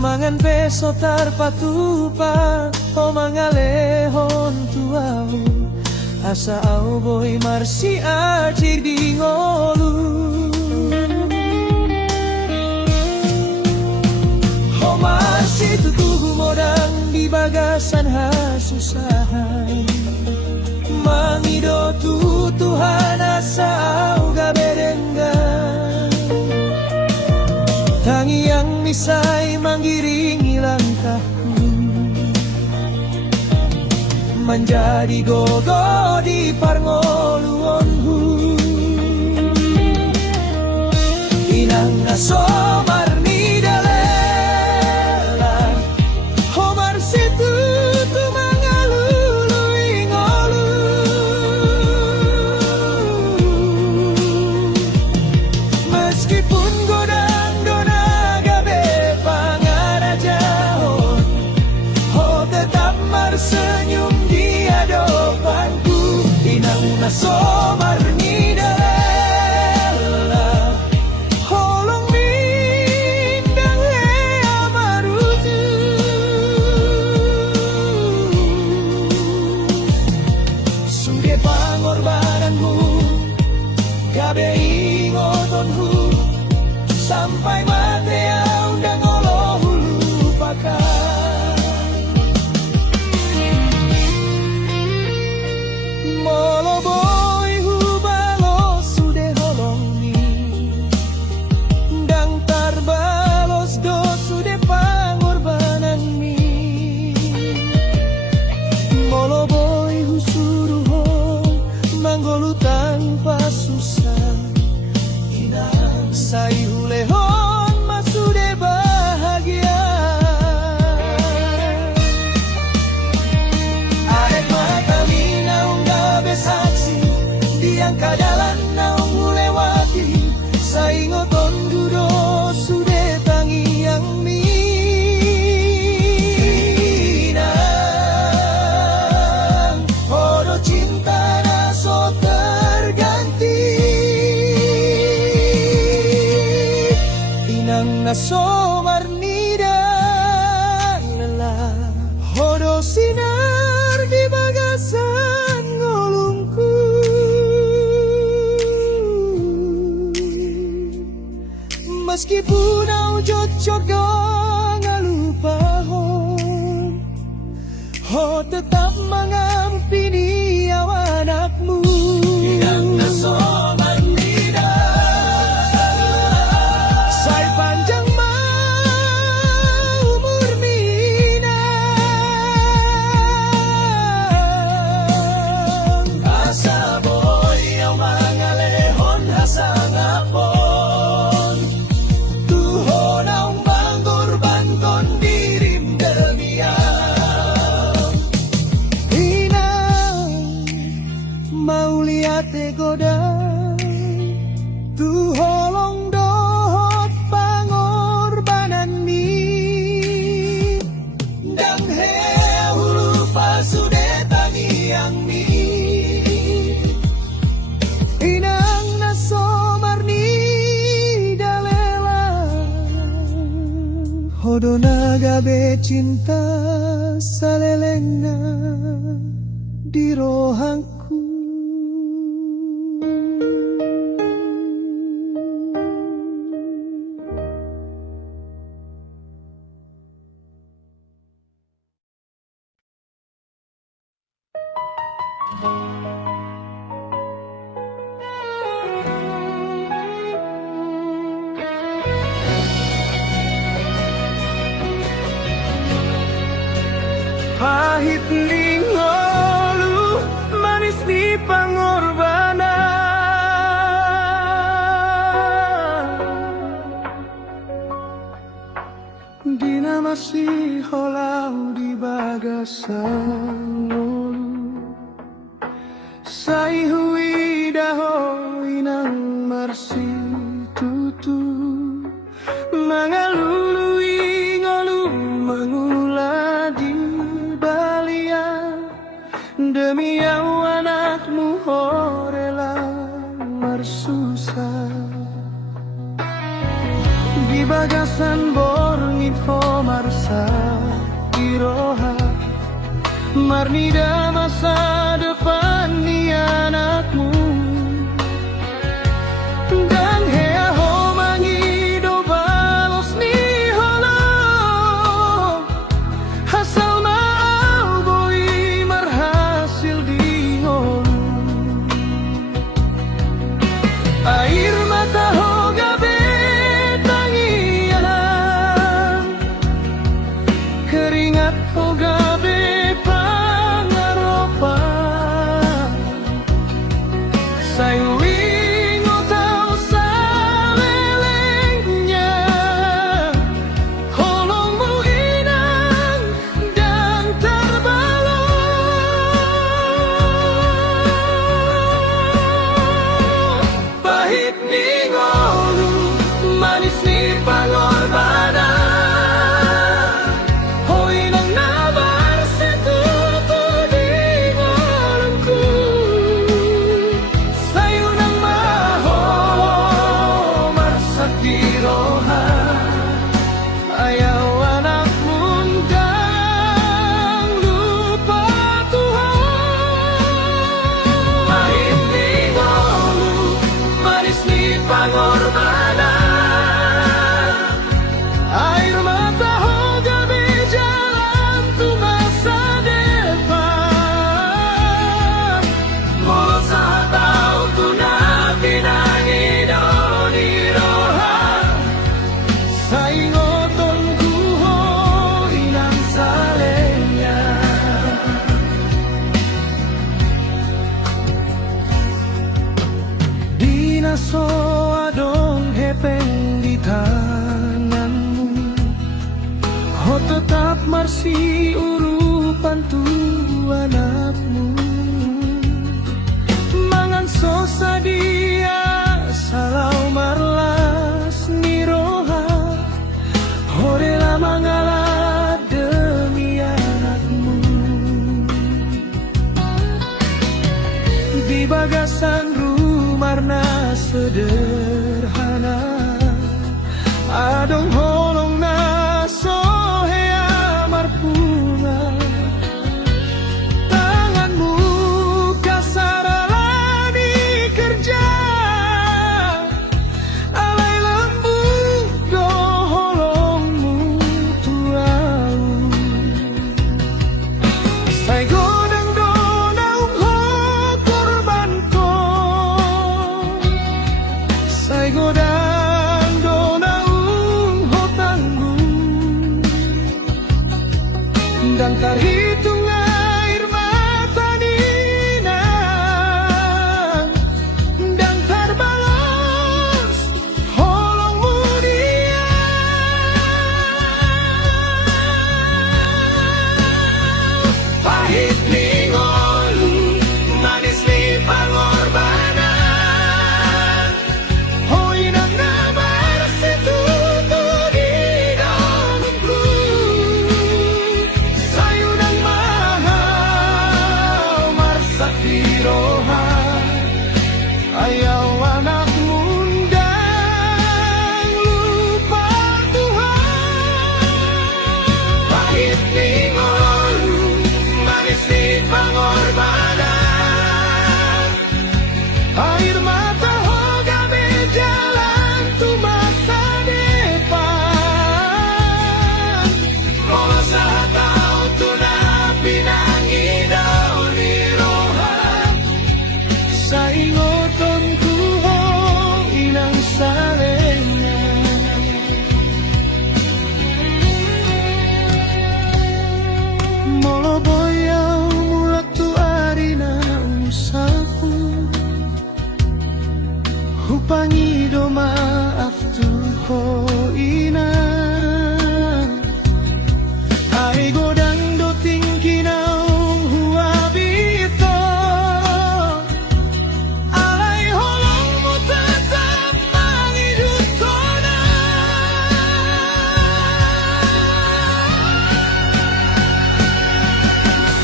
mangan peso tarpatupa ho mangalehon tuau asa au boy marsi acir di ngolu ho masih tutuh modang di bagasan hasusahan mangido Tuhan asau gaberenggan tangi yang misai manggiringi langkahku menjadi gogo di parngoluonku inang nasomar ni dalela homar situ tu mangalului ngolu meskipun godang dona gabe pangarajahon ho tetap marsenyum di hadapanku inang nasomar ni dalela holong mindang hea maruju sudah pangorbananmu gabe ingotonmu sampai mate au ndang olo lupakan Inang kadalan naong mulewati saingoton dudo sude tangi yang minang Hodo cinta na so terganti Inang na so marnida lelah Hodo sinar di bagasan ngolongku Meskipun au cocok ngalupahon Ho tetap mengampini awanakmu Inang naso mandida Say panjang umur minang Asa boy ang mga lehon hasang apon Te godang tu holong dohot pangorbanan mi dang hulu pasude tangi yang mi inang naso marni dalela hodo nagabe cinta salelengna di rohangku Pahit ni ngolu, manis ni pangorbanan Dina masih holau di bagasan ngolu Sai hui daho inang marsi tutu Mangalului ngolu mangula di balia Demi anakmu horela marsusah Di bagasan borngit ho marsa iroha Marnida masa depan ni anakmu Dan hea ho mangido balos ni holo Hasal maau boy marhasil di ngolu Air mata ho gabe tangian Keringat ho gabe Sayuing otau salelengnya Holongmu inang dan terbalon Pahit ni ngolu, manis ni pangorbanan Air mata ho gabe jalan tu masa depan Molo sa tau tu na pinangi doni roha Saingoton ku ho inang salenya Dina so adong hepeng di tanganmu Ho tetap marsi urupan tu anakmu Mangan sosa di bagasan rumarna sederhana adong holong na sohea marpunga tanganmu kasaralani kerja alai lembu do holongmu tuau sai godang do naung ho korban ko sai godang do naung ho tanggung dan terhitung air mata nina dan terbalas holongmu dia pahit ni ngolu manis ni pangorbanan hoy nang nabar situto di dalamku sayo nang mahal marsak dirohan ayaw anak mundang lupa Tuhan pahit ni ngolu manis ni pangorbanan air mata hoga jalan tu masa depan kalau saya tahu tu napi nangidaw ni rohan sa ingoton ko inang salenya molo boyaw mulak tu arina usaku hupangi do maaf tu ho inang ai godang do tingkinaung huabito alai holongmu tetap mangidut tona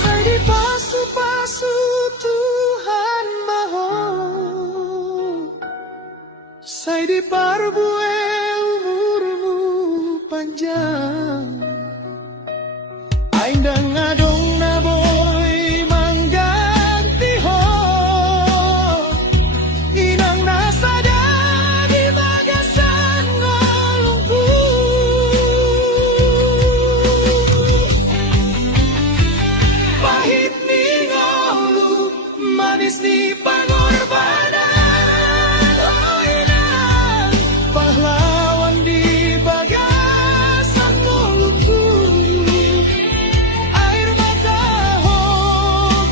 sai di pasu-pasu Tuhan maho sai di parbue umurmu panjang aindang adong na boy mangganti ho inang nasada di bagasan ngolongku pahit ni ngolu manis ni pangorbanan oh inang pahlawan di bagasan ngolongku air mata ho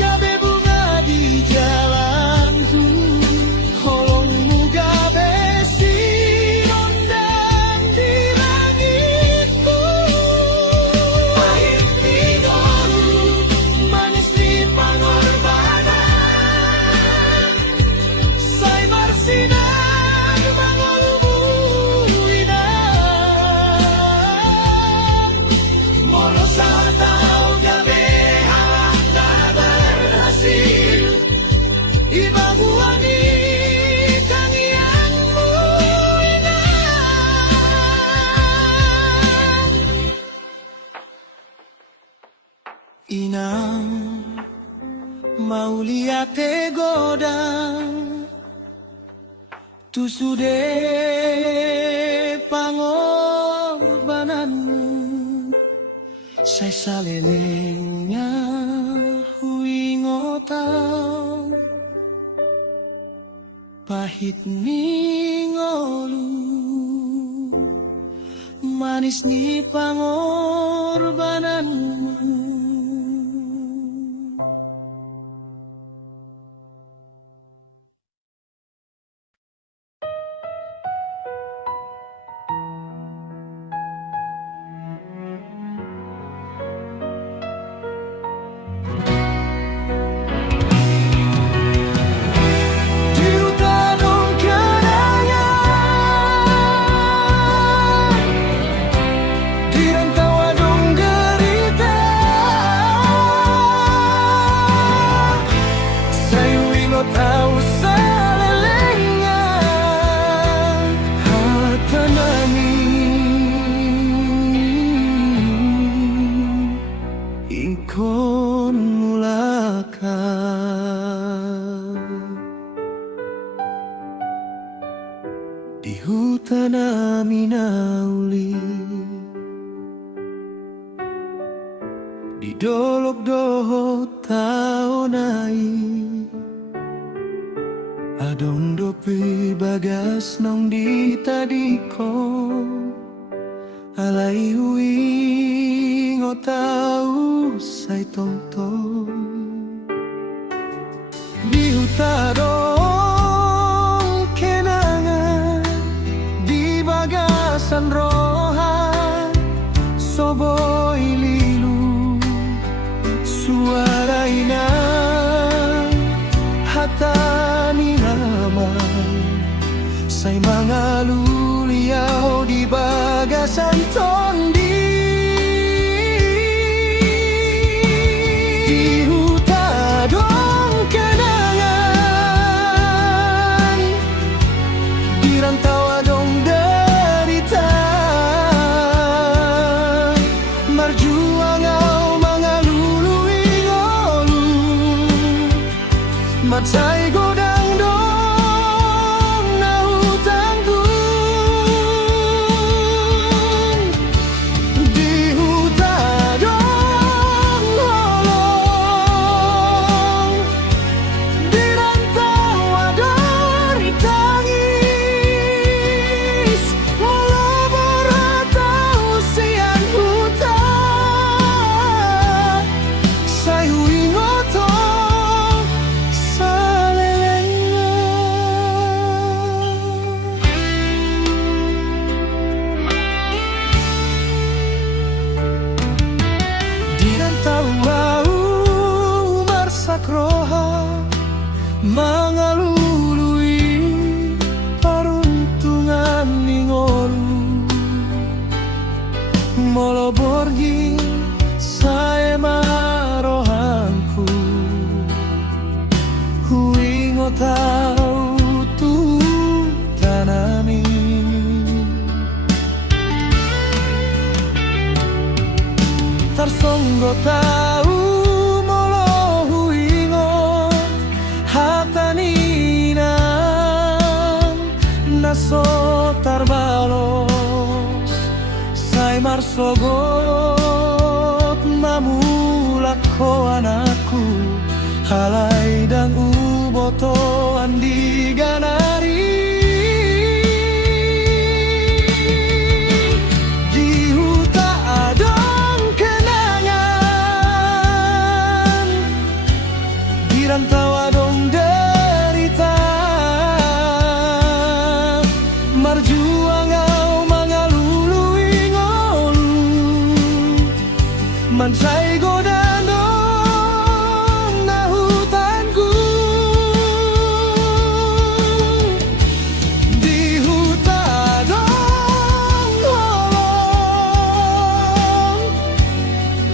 gabe bunga di jalanku holongmu gabe sinondang di langitku pahit ni ngolu manis ni pangorbanan sai marsinar mangolmu inang molo sa tao gabe hawak na berhasil ibaguani kangianmu inang mau lihat te godang tu sude pangorbananmu sai salelenya hui ngotau pahit ni ngolu manis ni pangorbananmu di rantau adong gerita di hutan Aminauli, di dolok doho taonai, adong dope bagas nong di tadiko, alai huing o tau say tongtong di hutadong kenangan, di bagasan rohan soboy lilu suara inang hatani ramai say mga luliaw di bagasan tondi. Di hutadong kenangan, di rantau adong derita, marjuang au mga luluing olu, matay godang dong na hutanggung. Di hutadong holong, di rantau adong tangis, melebur atau siang hutan, say huing otong di rantau au marsak roha mga lului paruntungan ningolu moloborgi saya marohanku huing o tau tu tanami. Tarsonggo tau molo huingon hataninang naso tarbalos say marsogot mamulak ko anakku halay dang uboto andi ganari. Di hutadong kenangan, di rantau adong derita, marjuang au mga luluing olu, mansay godang dong na hutanggung. Di hutadong holong,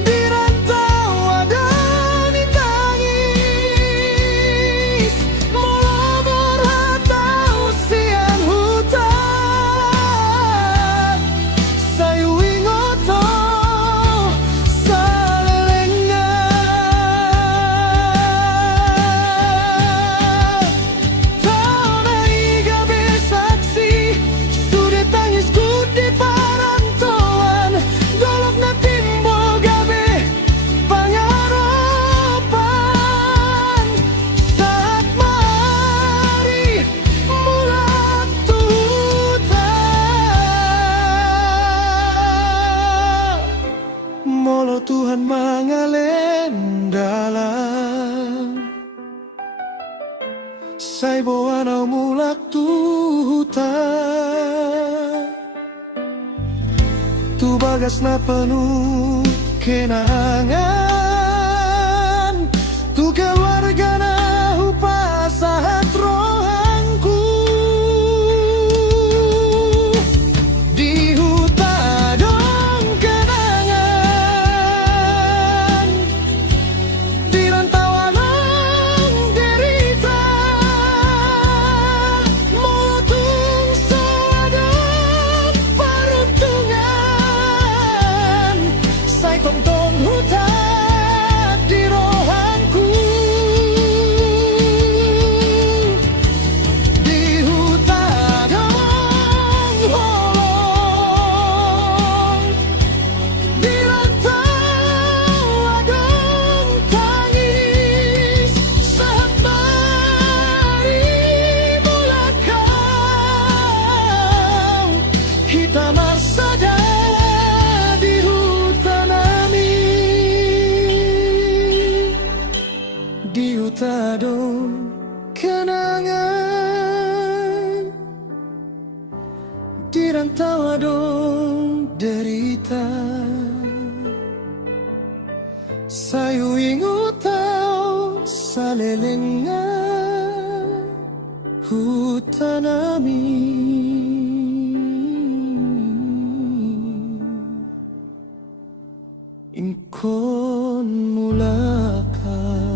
di rantau adong tangis, melebur atau siang hutan, say huing otong salelengan. Tanai gabe saksi sudah tangisku di parantoan, dolok na timbo gabe pangarapan saat mari mulat tutan. Molo Tuhan mangalendalan say boana mulak tuhutan, tu bagas na penuh kenangan, tu keluarga na upasahat rohanku. Di hutadong kenangan, di rantau adong derita, motung sadap paruntungan, say tongtong hutan. kenangan di rantau adong derita. Sayu ingot tau salelengan hutan amin. Ingkon mulakau.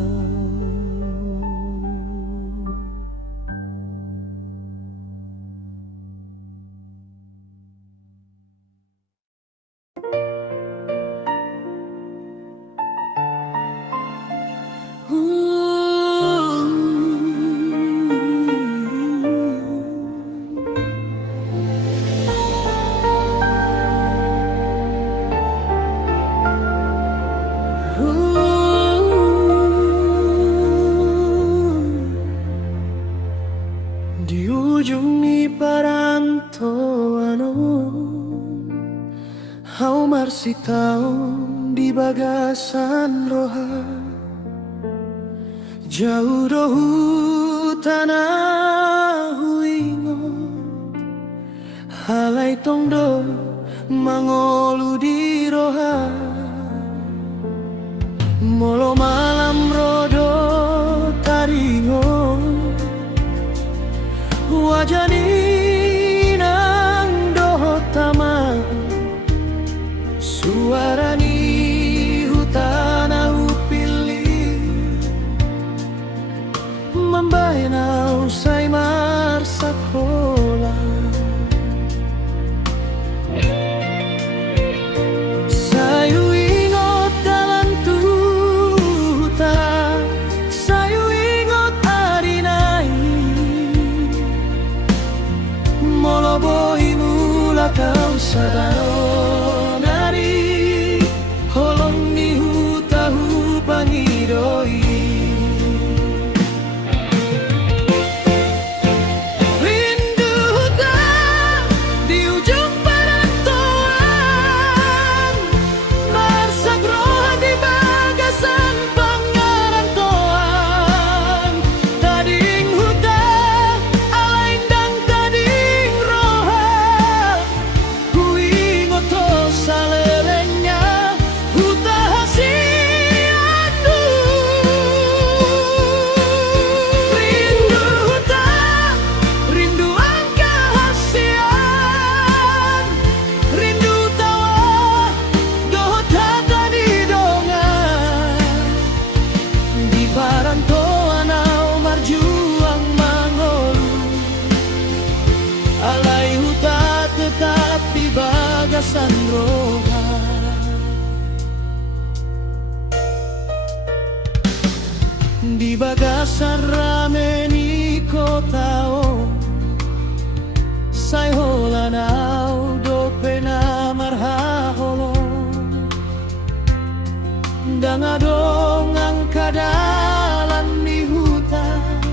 Di ujung ni perantauan, hau marsitau di bagasan roha. Jauh dohu tanah ingot, halai tongdo mangolu di roha. Molo malam rodo taringo, wajah ni nang doho taman. Suara ni hutan au pilih membayana usai marsak bola. Sayu ingot dalam tuta, sayu ingot arinai. Molo boi mula kau sadaro nari, holong ni huta hu pangidoi. Rindu huta di ujung perantauan, marsak roha di bagasan pangarantauan. Tading huta alain dan tading roha, hu ingot to salelengnya huta hasiandu. Rindu huta, rindu angka hasian, rindu tawa dohot hata di dongan. Di perantauan au marjuang mangolu, alai huta tetap di bagasan roha. Di bagasan rame ni kota o, sai hola nau do pena marha holong. Dang adong ang kadalan ni hutan,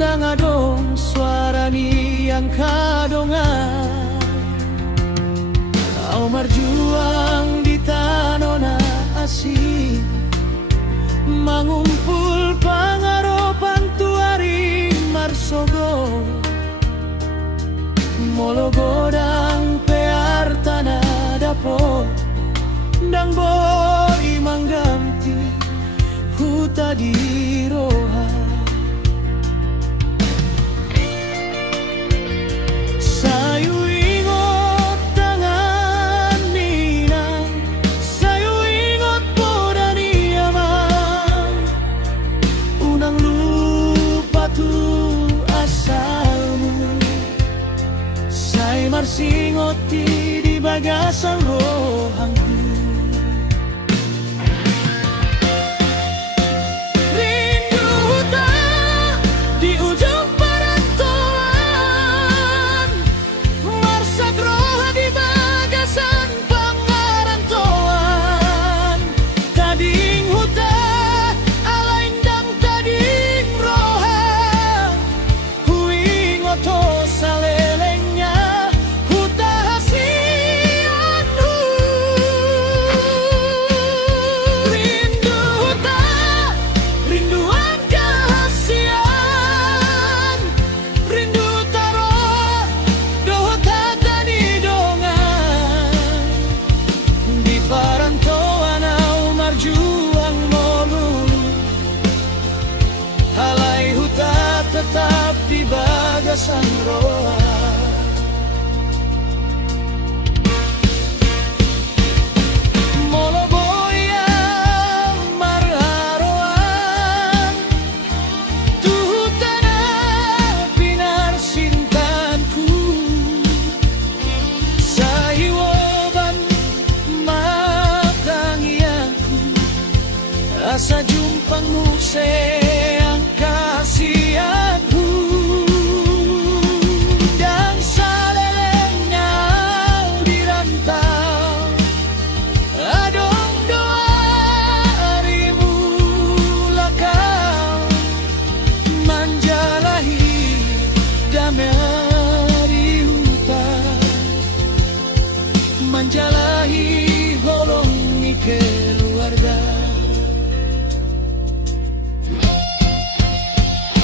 dang adong suara ni yang kadongan. Au marjuang di tanona asih, mangumpul pangaropan tuari marsogo. Molo godang pear tanah dapo, dang boi mangganti huta di roha. Sayu ingot tangan nina, sayu ingot poda ni amang. Unang lupa tu asalmu, sai marsingot di bagasan rohangku. Rindu huta di ujung perantauan, marsak roha di bagasan pangarantauan. Tading huta alain dang tading roha, hu ingot to salelengnya huta hasiandu. sang roa. Molo boya marharoan tuh tanah pinar sintanku sahiwoban matangianku asa jumpangmu sayang kasihanku dan salelengnya di rantau adong doa rimu lakau manjalahi damai hutan manjalahi holongi keluarga.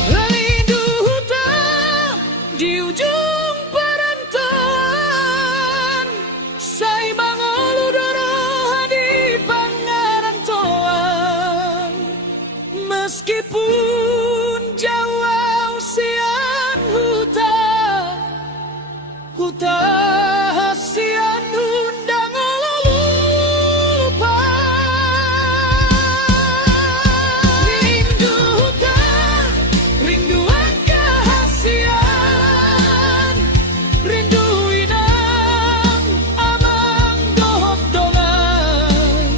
Lalindu hutan di ujung perantauan sai mangolu doroha di pangarantauan meskipun jauh sian hutan sian undang lupa rindu hutan rinduan kahasian rindu inang amang dohot dongan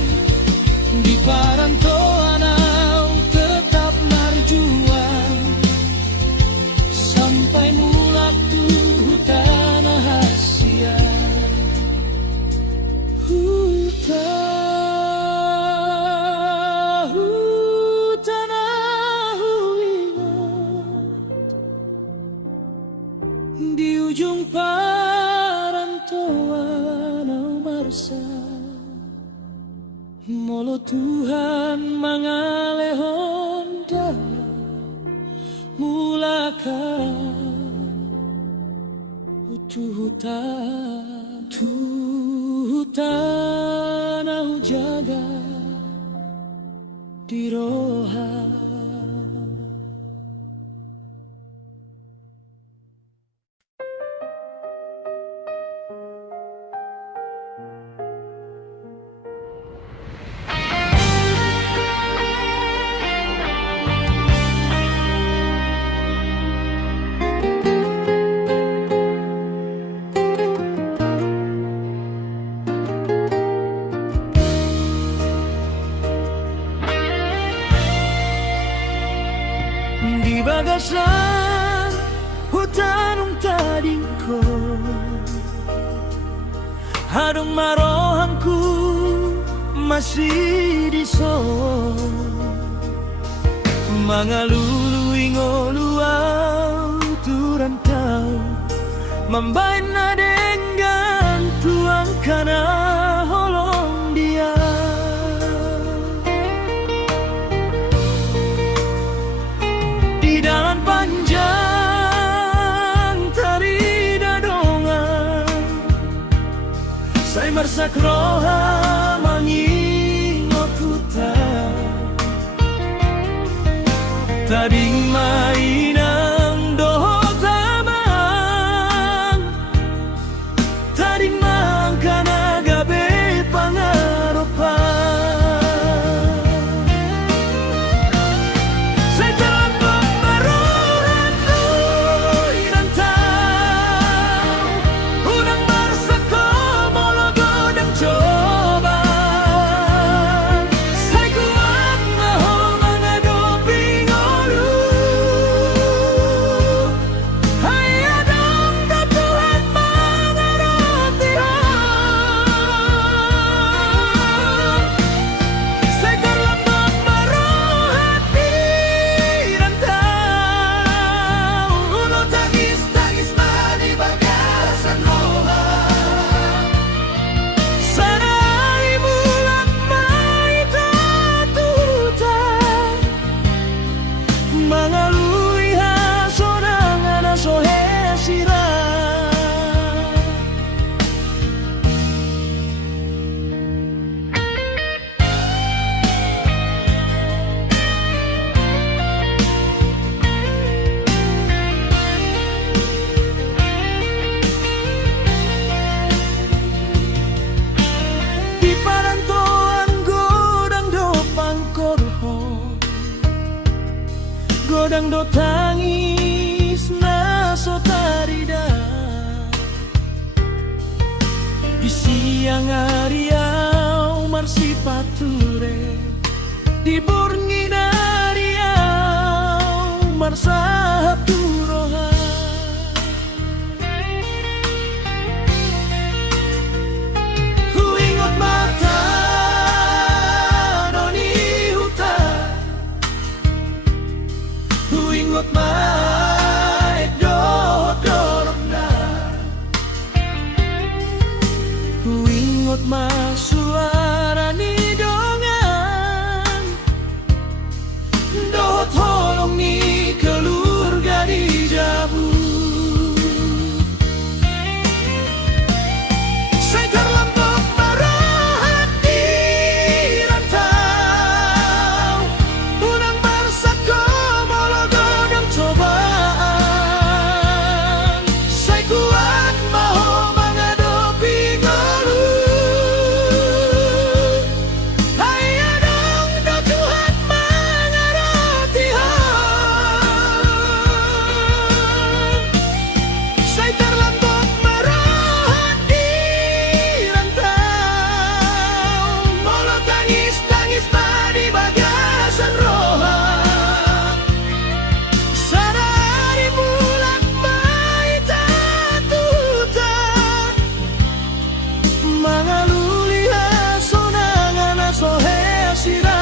di parantauan au tetap marjuang sampai mulak tuh tanah Asia tanah di ujung parantauan au marsa molo Tuhan mangalehon dalam mulakan hutan au jaga di roha. Di bagasan hutanung tadingko hadung marohanku masih di mangalulu ingoluau turantau mambain nadenggan tuang kana holong dia di dalam panjang tari dadongan saya marsak roha mangingot hutan tading mainang dohot amang tading mangkana gabe pangaropan saya telah pembaruan rantau unang marsako molo godang coba saya kuat maho mangado pingolu tangis na so tarida di siang ariau marsipature di borngi dariau marsahap turoha huingot mata noni huta huingot maet dorokna huingot ma suara ni dongan doh tolong ni keluarga di jabu saya terlambok marahat di rantau unang marsako mologodong cobaan saya kuat maho menghadapi ngeluh ayo dong do Tuhan mengaratihan saya terlambok marahat di rantau molo tangis-tangis di bagasan roha sadari bulan maita tuta mangaluli sonangan sohe sirang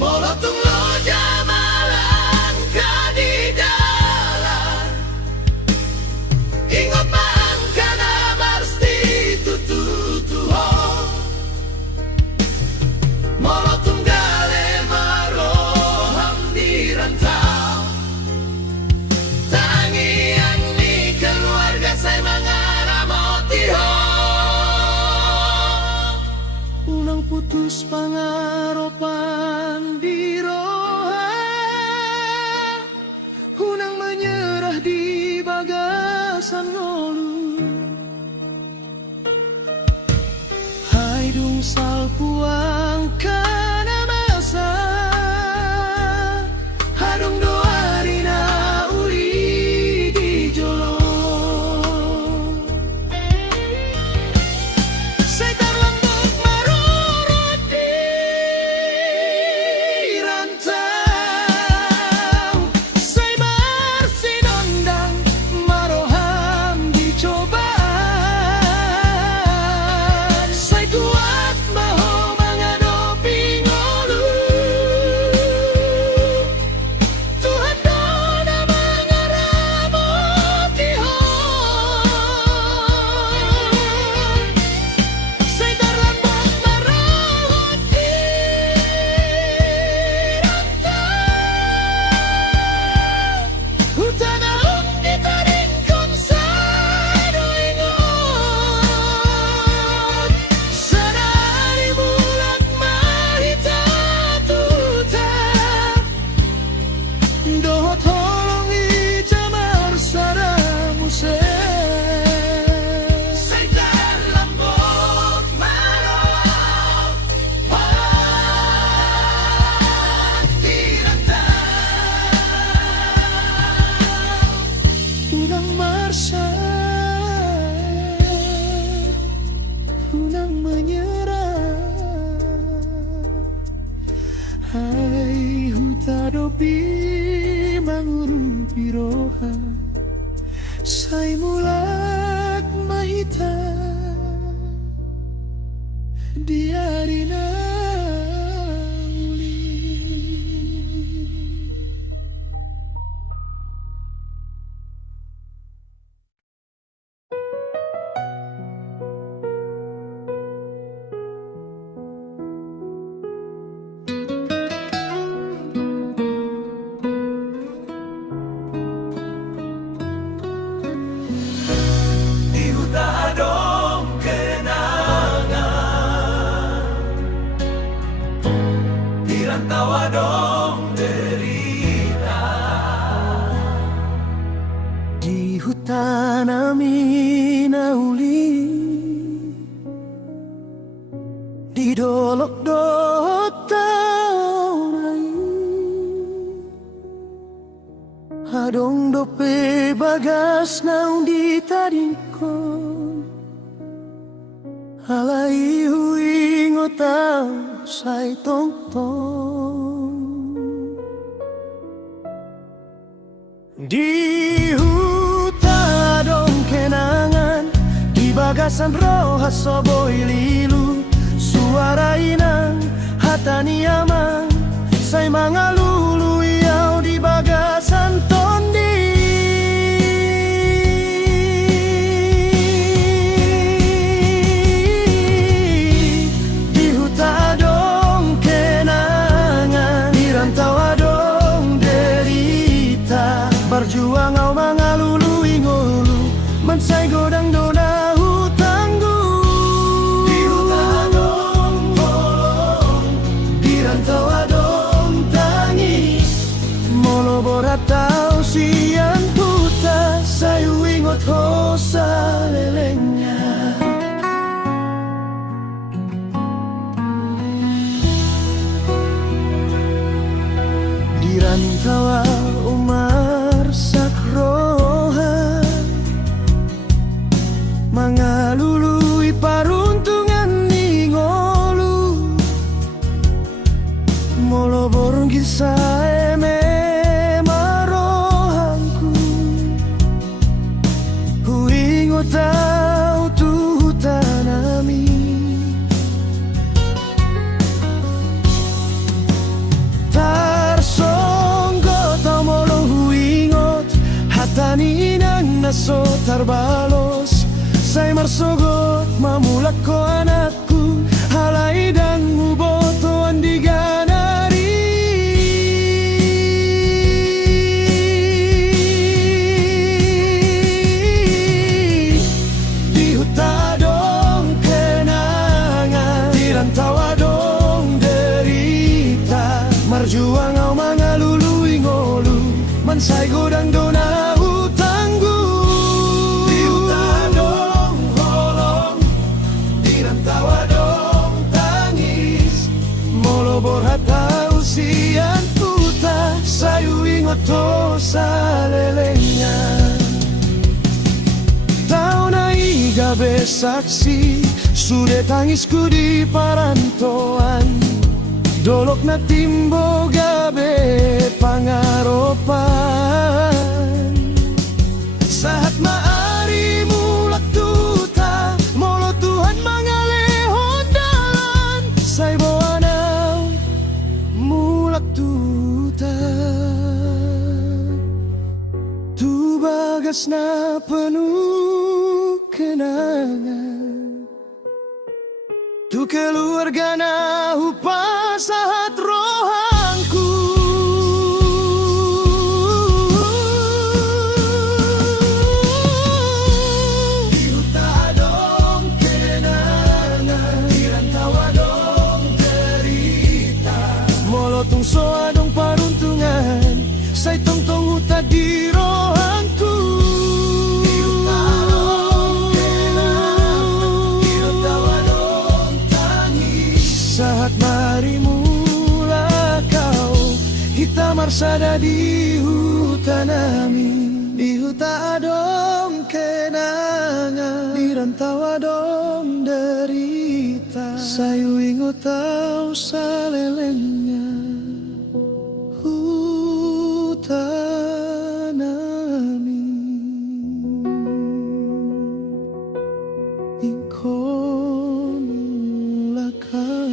molotung loja malangka di dalan ingot maangkana marsti tututuho molotung gale maroham di rantau tangian ni keluarga saya mangaramotiho unang putus pangaropan di roha unang menyerah di bagasan ngolu haidung salpuang kana masa hadung doarina uli di jolo saya terlambok marorot di rantau saya marsinondang maroham di cobaan saya kuat maho menghadapi ngeluh Tuhan dona mengaramotihon saya terlambok marahot di rantau hutana di taringkong sadoingot sadari bulan mahita tuta doh tolong ijamar sadamu saya terlambok marah di rantau unang marsa unang menyerah hai huta dopi mangurung piroha sai mulak mahita diarina uli di huta adong kenangan di rantau adong derita di hutan aminauli di dolok-dolok taonay adong dope bagas naong di taringkon alay huing o tao say tongtong di huta adong kenangan di bagasan rohas soboy lilu suara inang hata niamang say mga luluyaw di bagasan tondi di huta adong kenangan di rantau adong derita berjuang au mga luluing ulu mansay godang dona hutanggu di huta adong bolong di rantau adong tangis molobor atau siang huta sayu ingot ho sa lelengnya di rantau umar sakroha mga luluy paruntungan ni ngolu molobor gisa eme marohanku huing o tau tuhutanami tarsonggo tau molo huingot hatani inang naso tarbalos say marsogot mamulak ko anakku halay dang muboto andiganari di huta adong kenangan di rantau adong derita marjuang au mga luluing olu mansay godang dona hutanggu di huta adong bolong di rantau adong tangis molobor hatau siang huta sayu ingot to sa lelengnya tau na igabe saksi sude tangisku di parantoan dolok na timbo gabe pangaropan saat maari mulak tuta molo Tuhan mangalehon dalan say boanaw mulak tuta tu bagas na penuh kenangan tu keluarga na hupa saat rohangku di huta adong kenangan di rantau adong derita molo tungso adong paruntungan say tongtong huta di rohangku di huta adong kenangan di rantau adong tangis saat mari mula kau kita marsada di huta nami di huta adong kenangan di rantau adong derita sayu ingot tau sa lelengnya huta nami ingkon lakang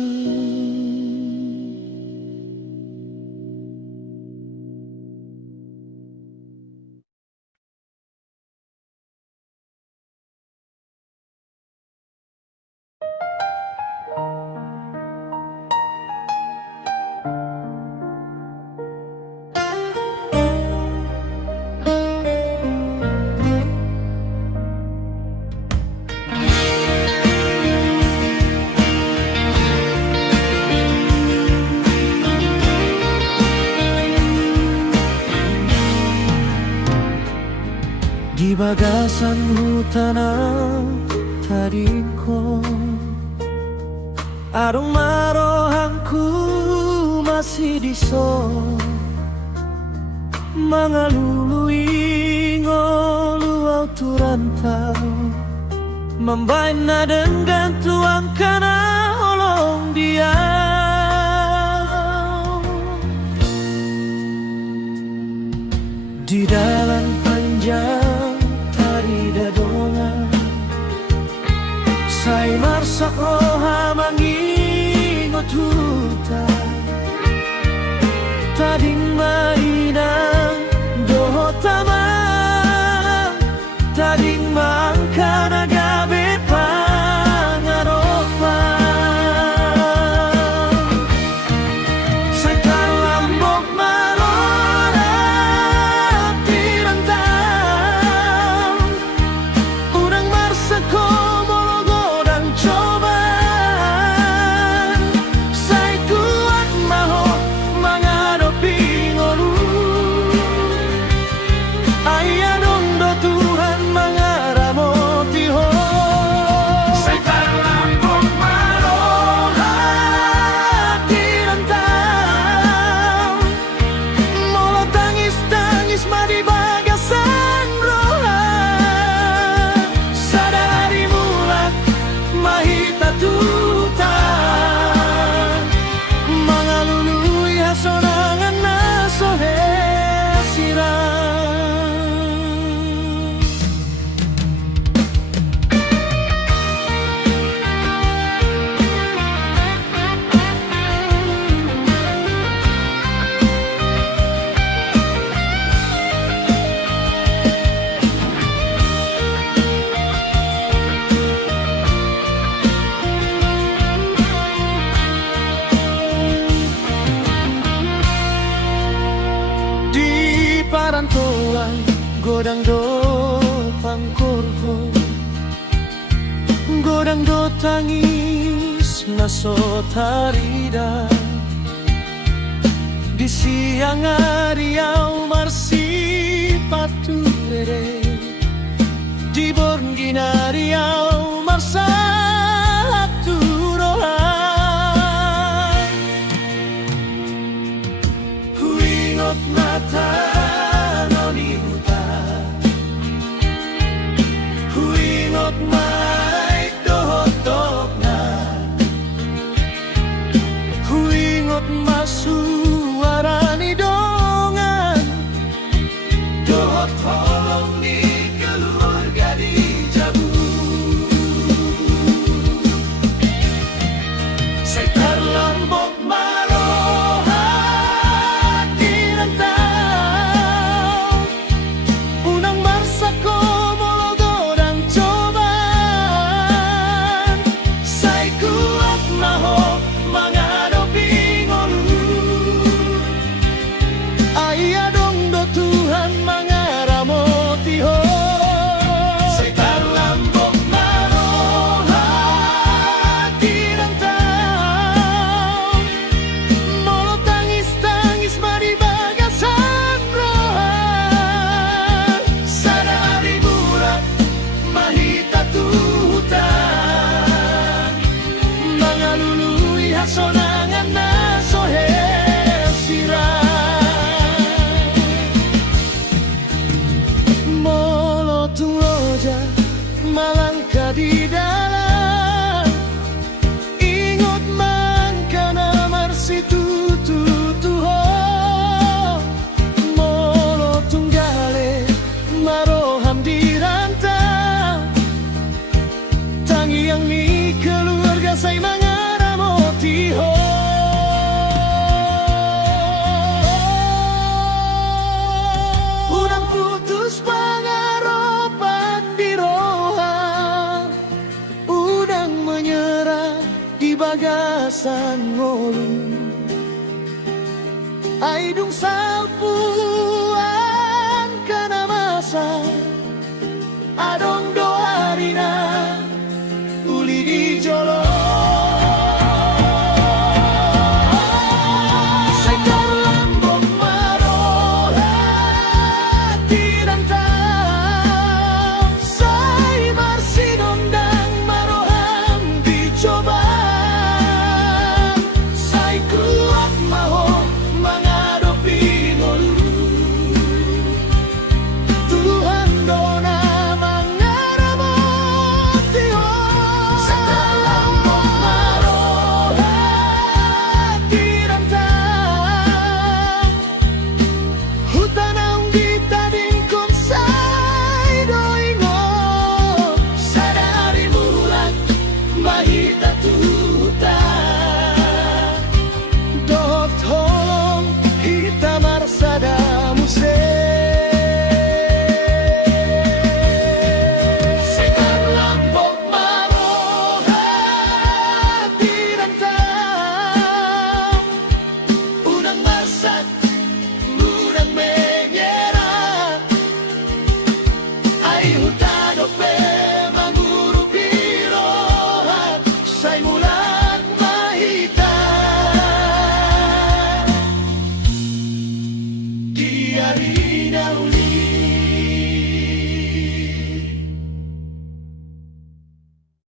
di bagasan hutan taringko adong marohangku marsi diso mangalului ngolu turantau membain na dengan tuang kana holong dia di dalam panjang tari dadongan say marsak roha mangingot huta tading mainang doho tamang tading mangka nagabe pangaropan say kalambok marorap tirantang urang marsako mologodang coban say kuat maho mangadapi ngolu ayadong do Tuhan mangaramoti ho say kalambok marorap tirantang molo tangis-tangis madibagasan roha sadari mulak mahita tutan mangalului hasonangan na sohe sirang di parantoan godang do pangkorho godang do tangis naso tarida di siang hari au marsi paturere di borginari au marsa turohan huingot mata noni buta huingot mai dohot na huingot masuarani dongan dohot tolong ni keluarga di jabu say kalambok marohat tirantang unang marsako mologodang coban say kuat maho mangadapi ngolu ayadong do Tuhan mangaramoti ho say kalambok marohat tirantang molo tangis-tangis madibagasan rohan sadari burak mahita tuhutan mangalului hasonangan na sohe sirang molo tungloja malangka di dalam ingot mangkana marsi tututuho molo tunggale maroham di rantang tangiang ni keluarga say mangaramoti ho urang putus pangaropan di roha udang menyerah di bagasan ngolu aidung salpuan kana masa adong doarina uli di jolo say kalambok marohat tirantang say marsi dondang maroham dicoba say kuat maho dari dahulu.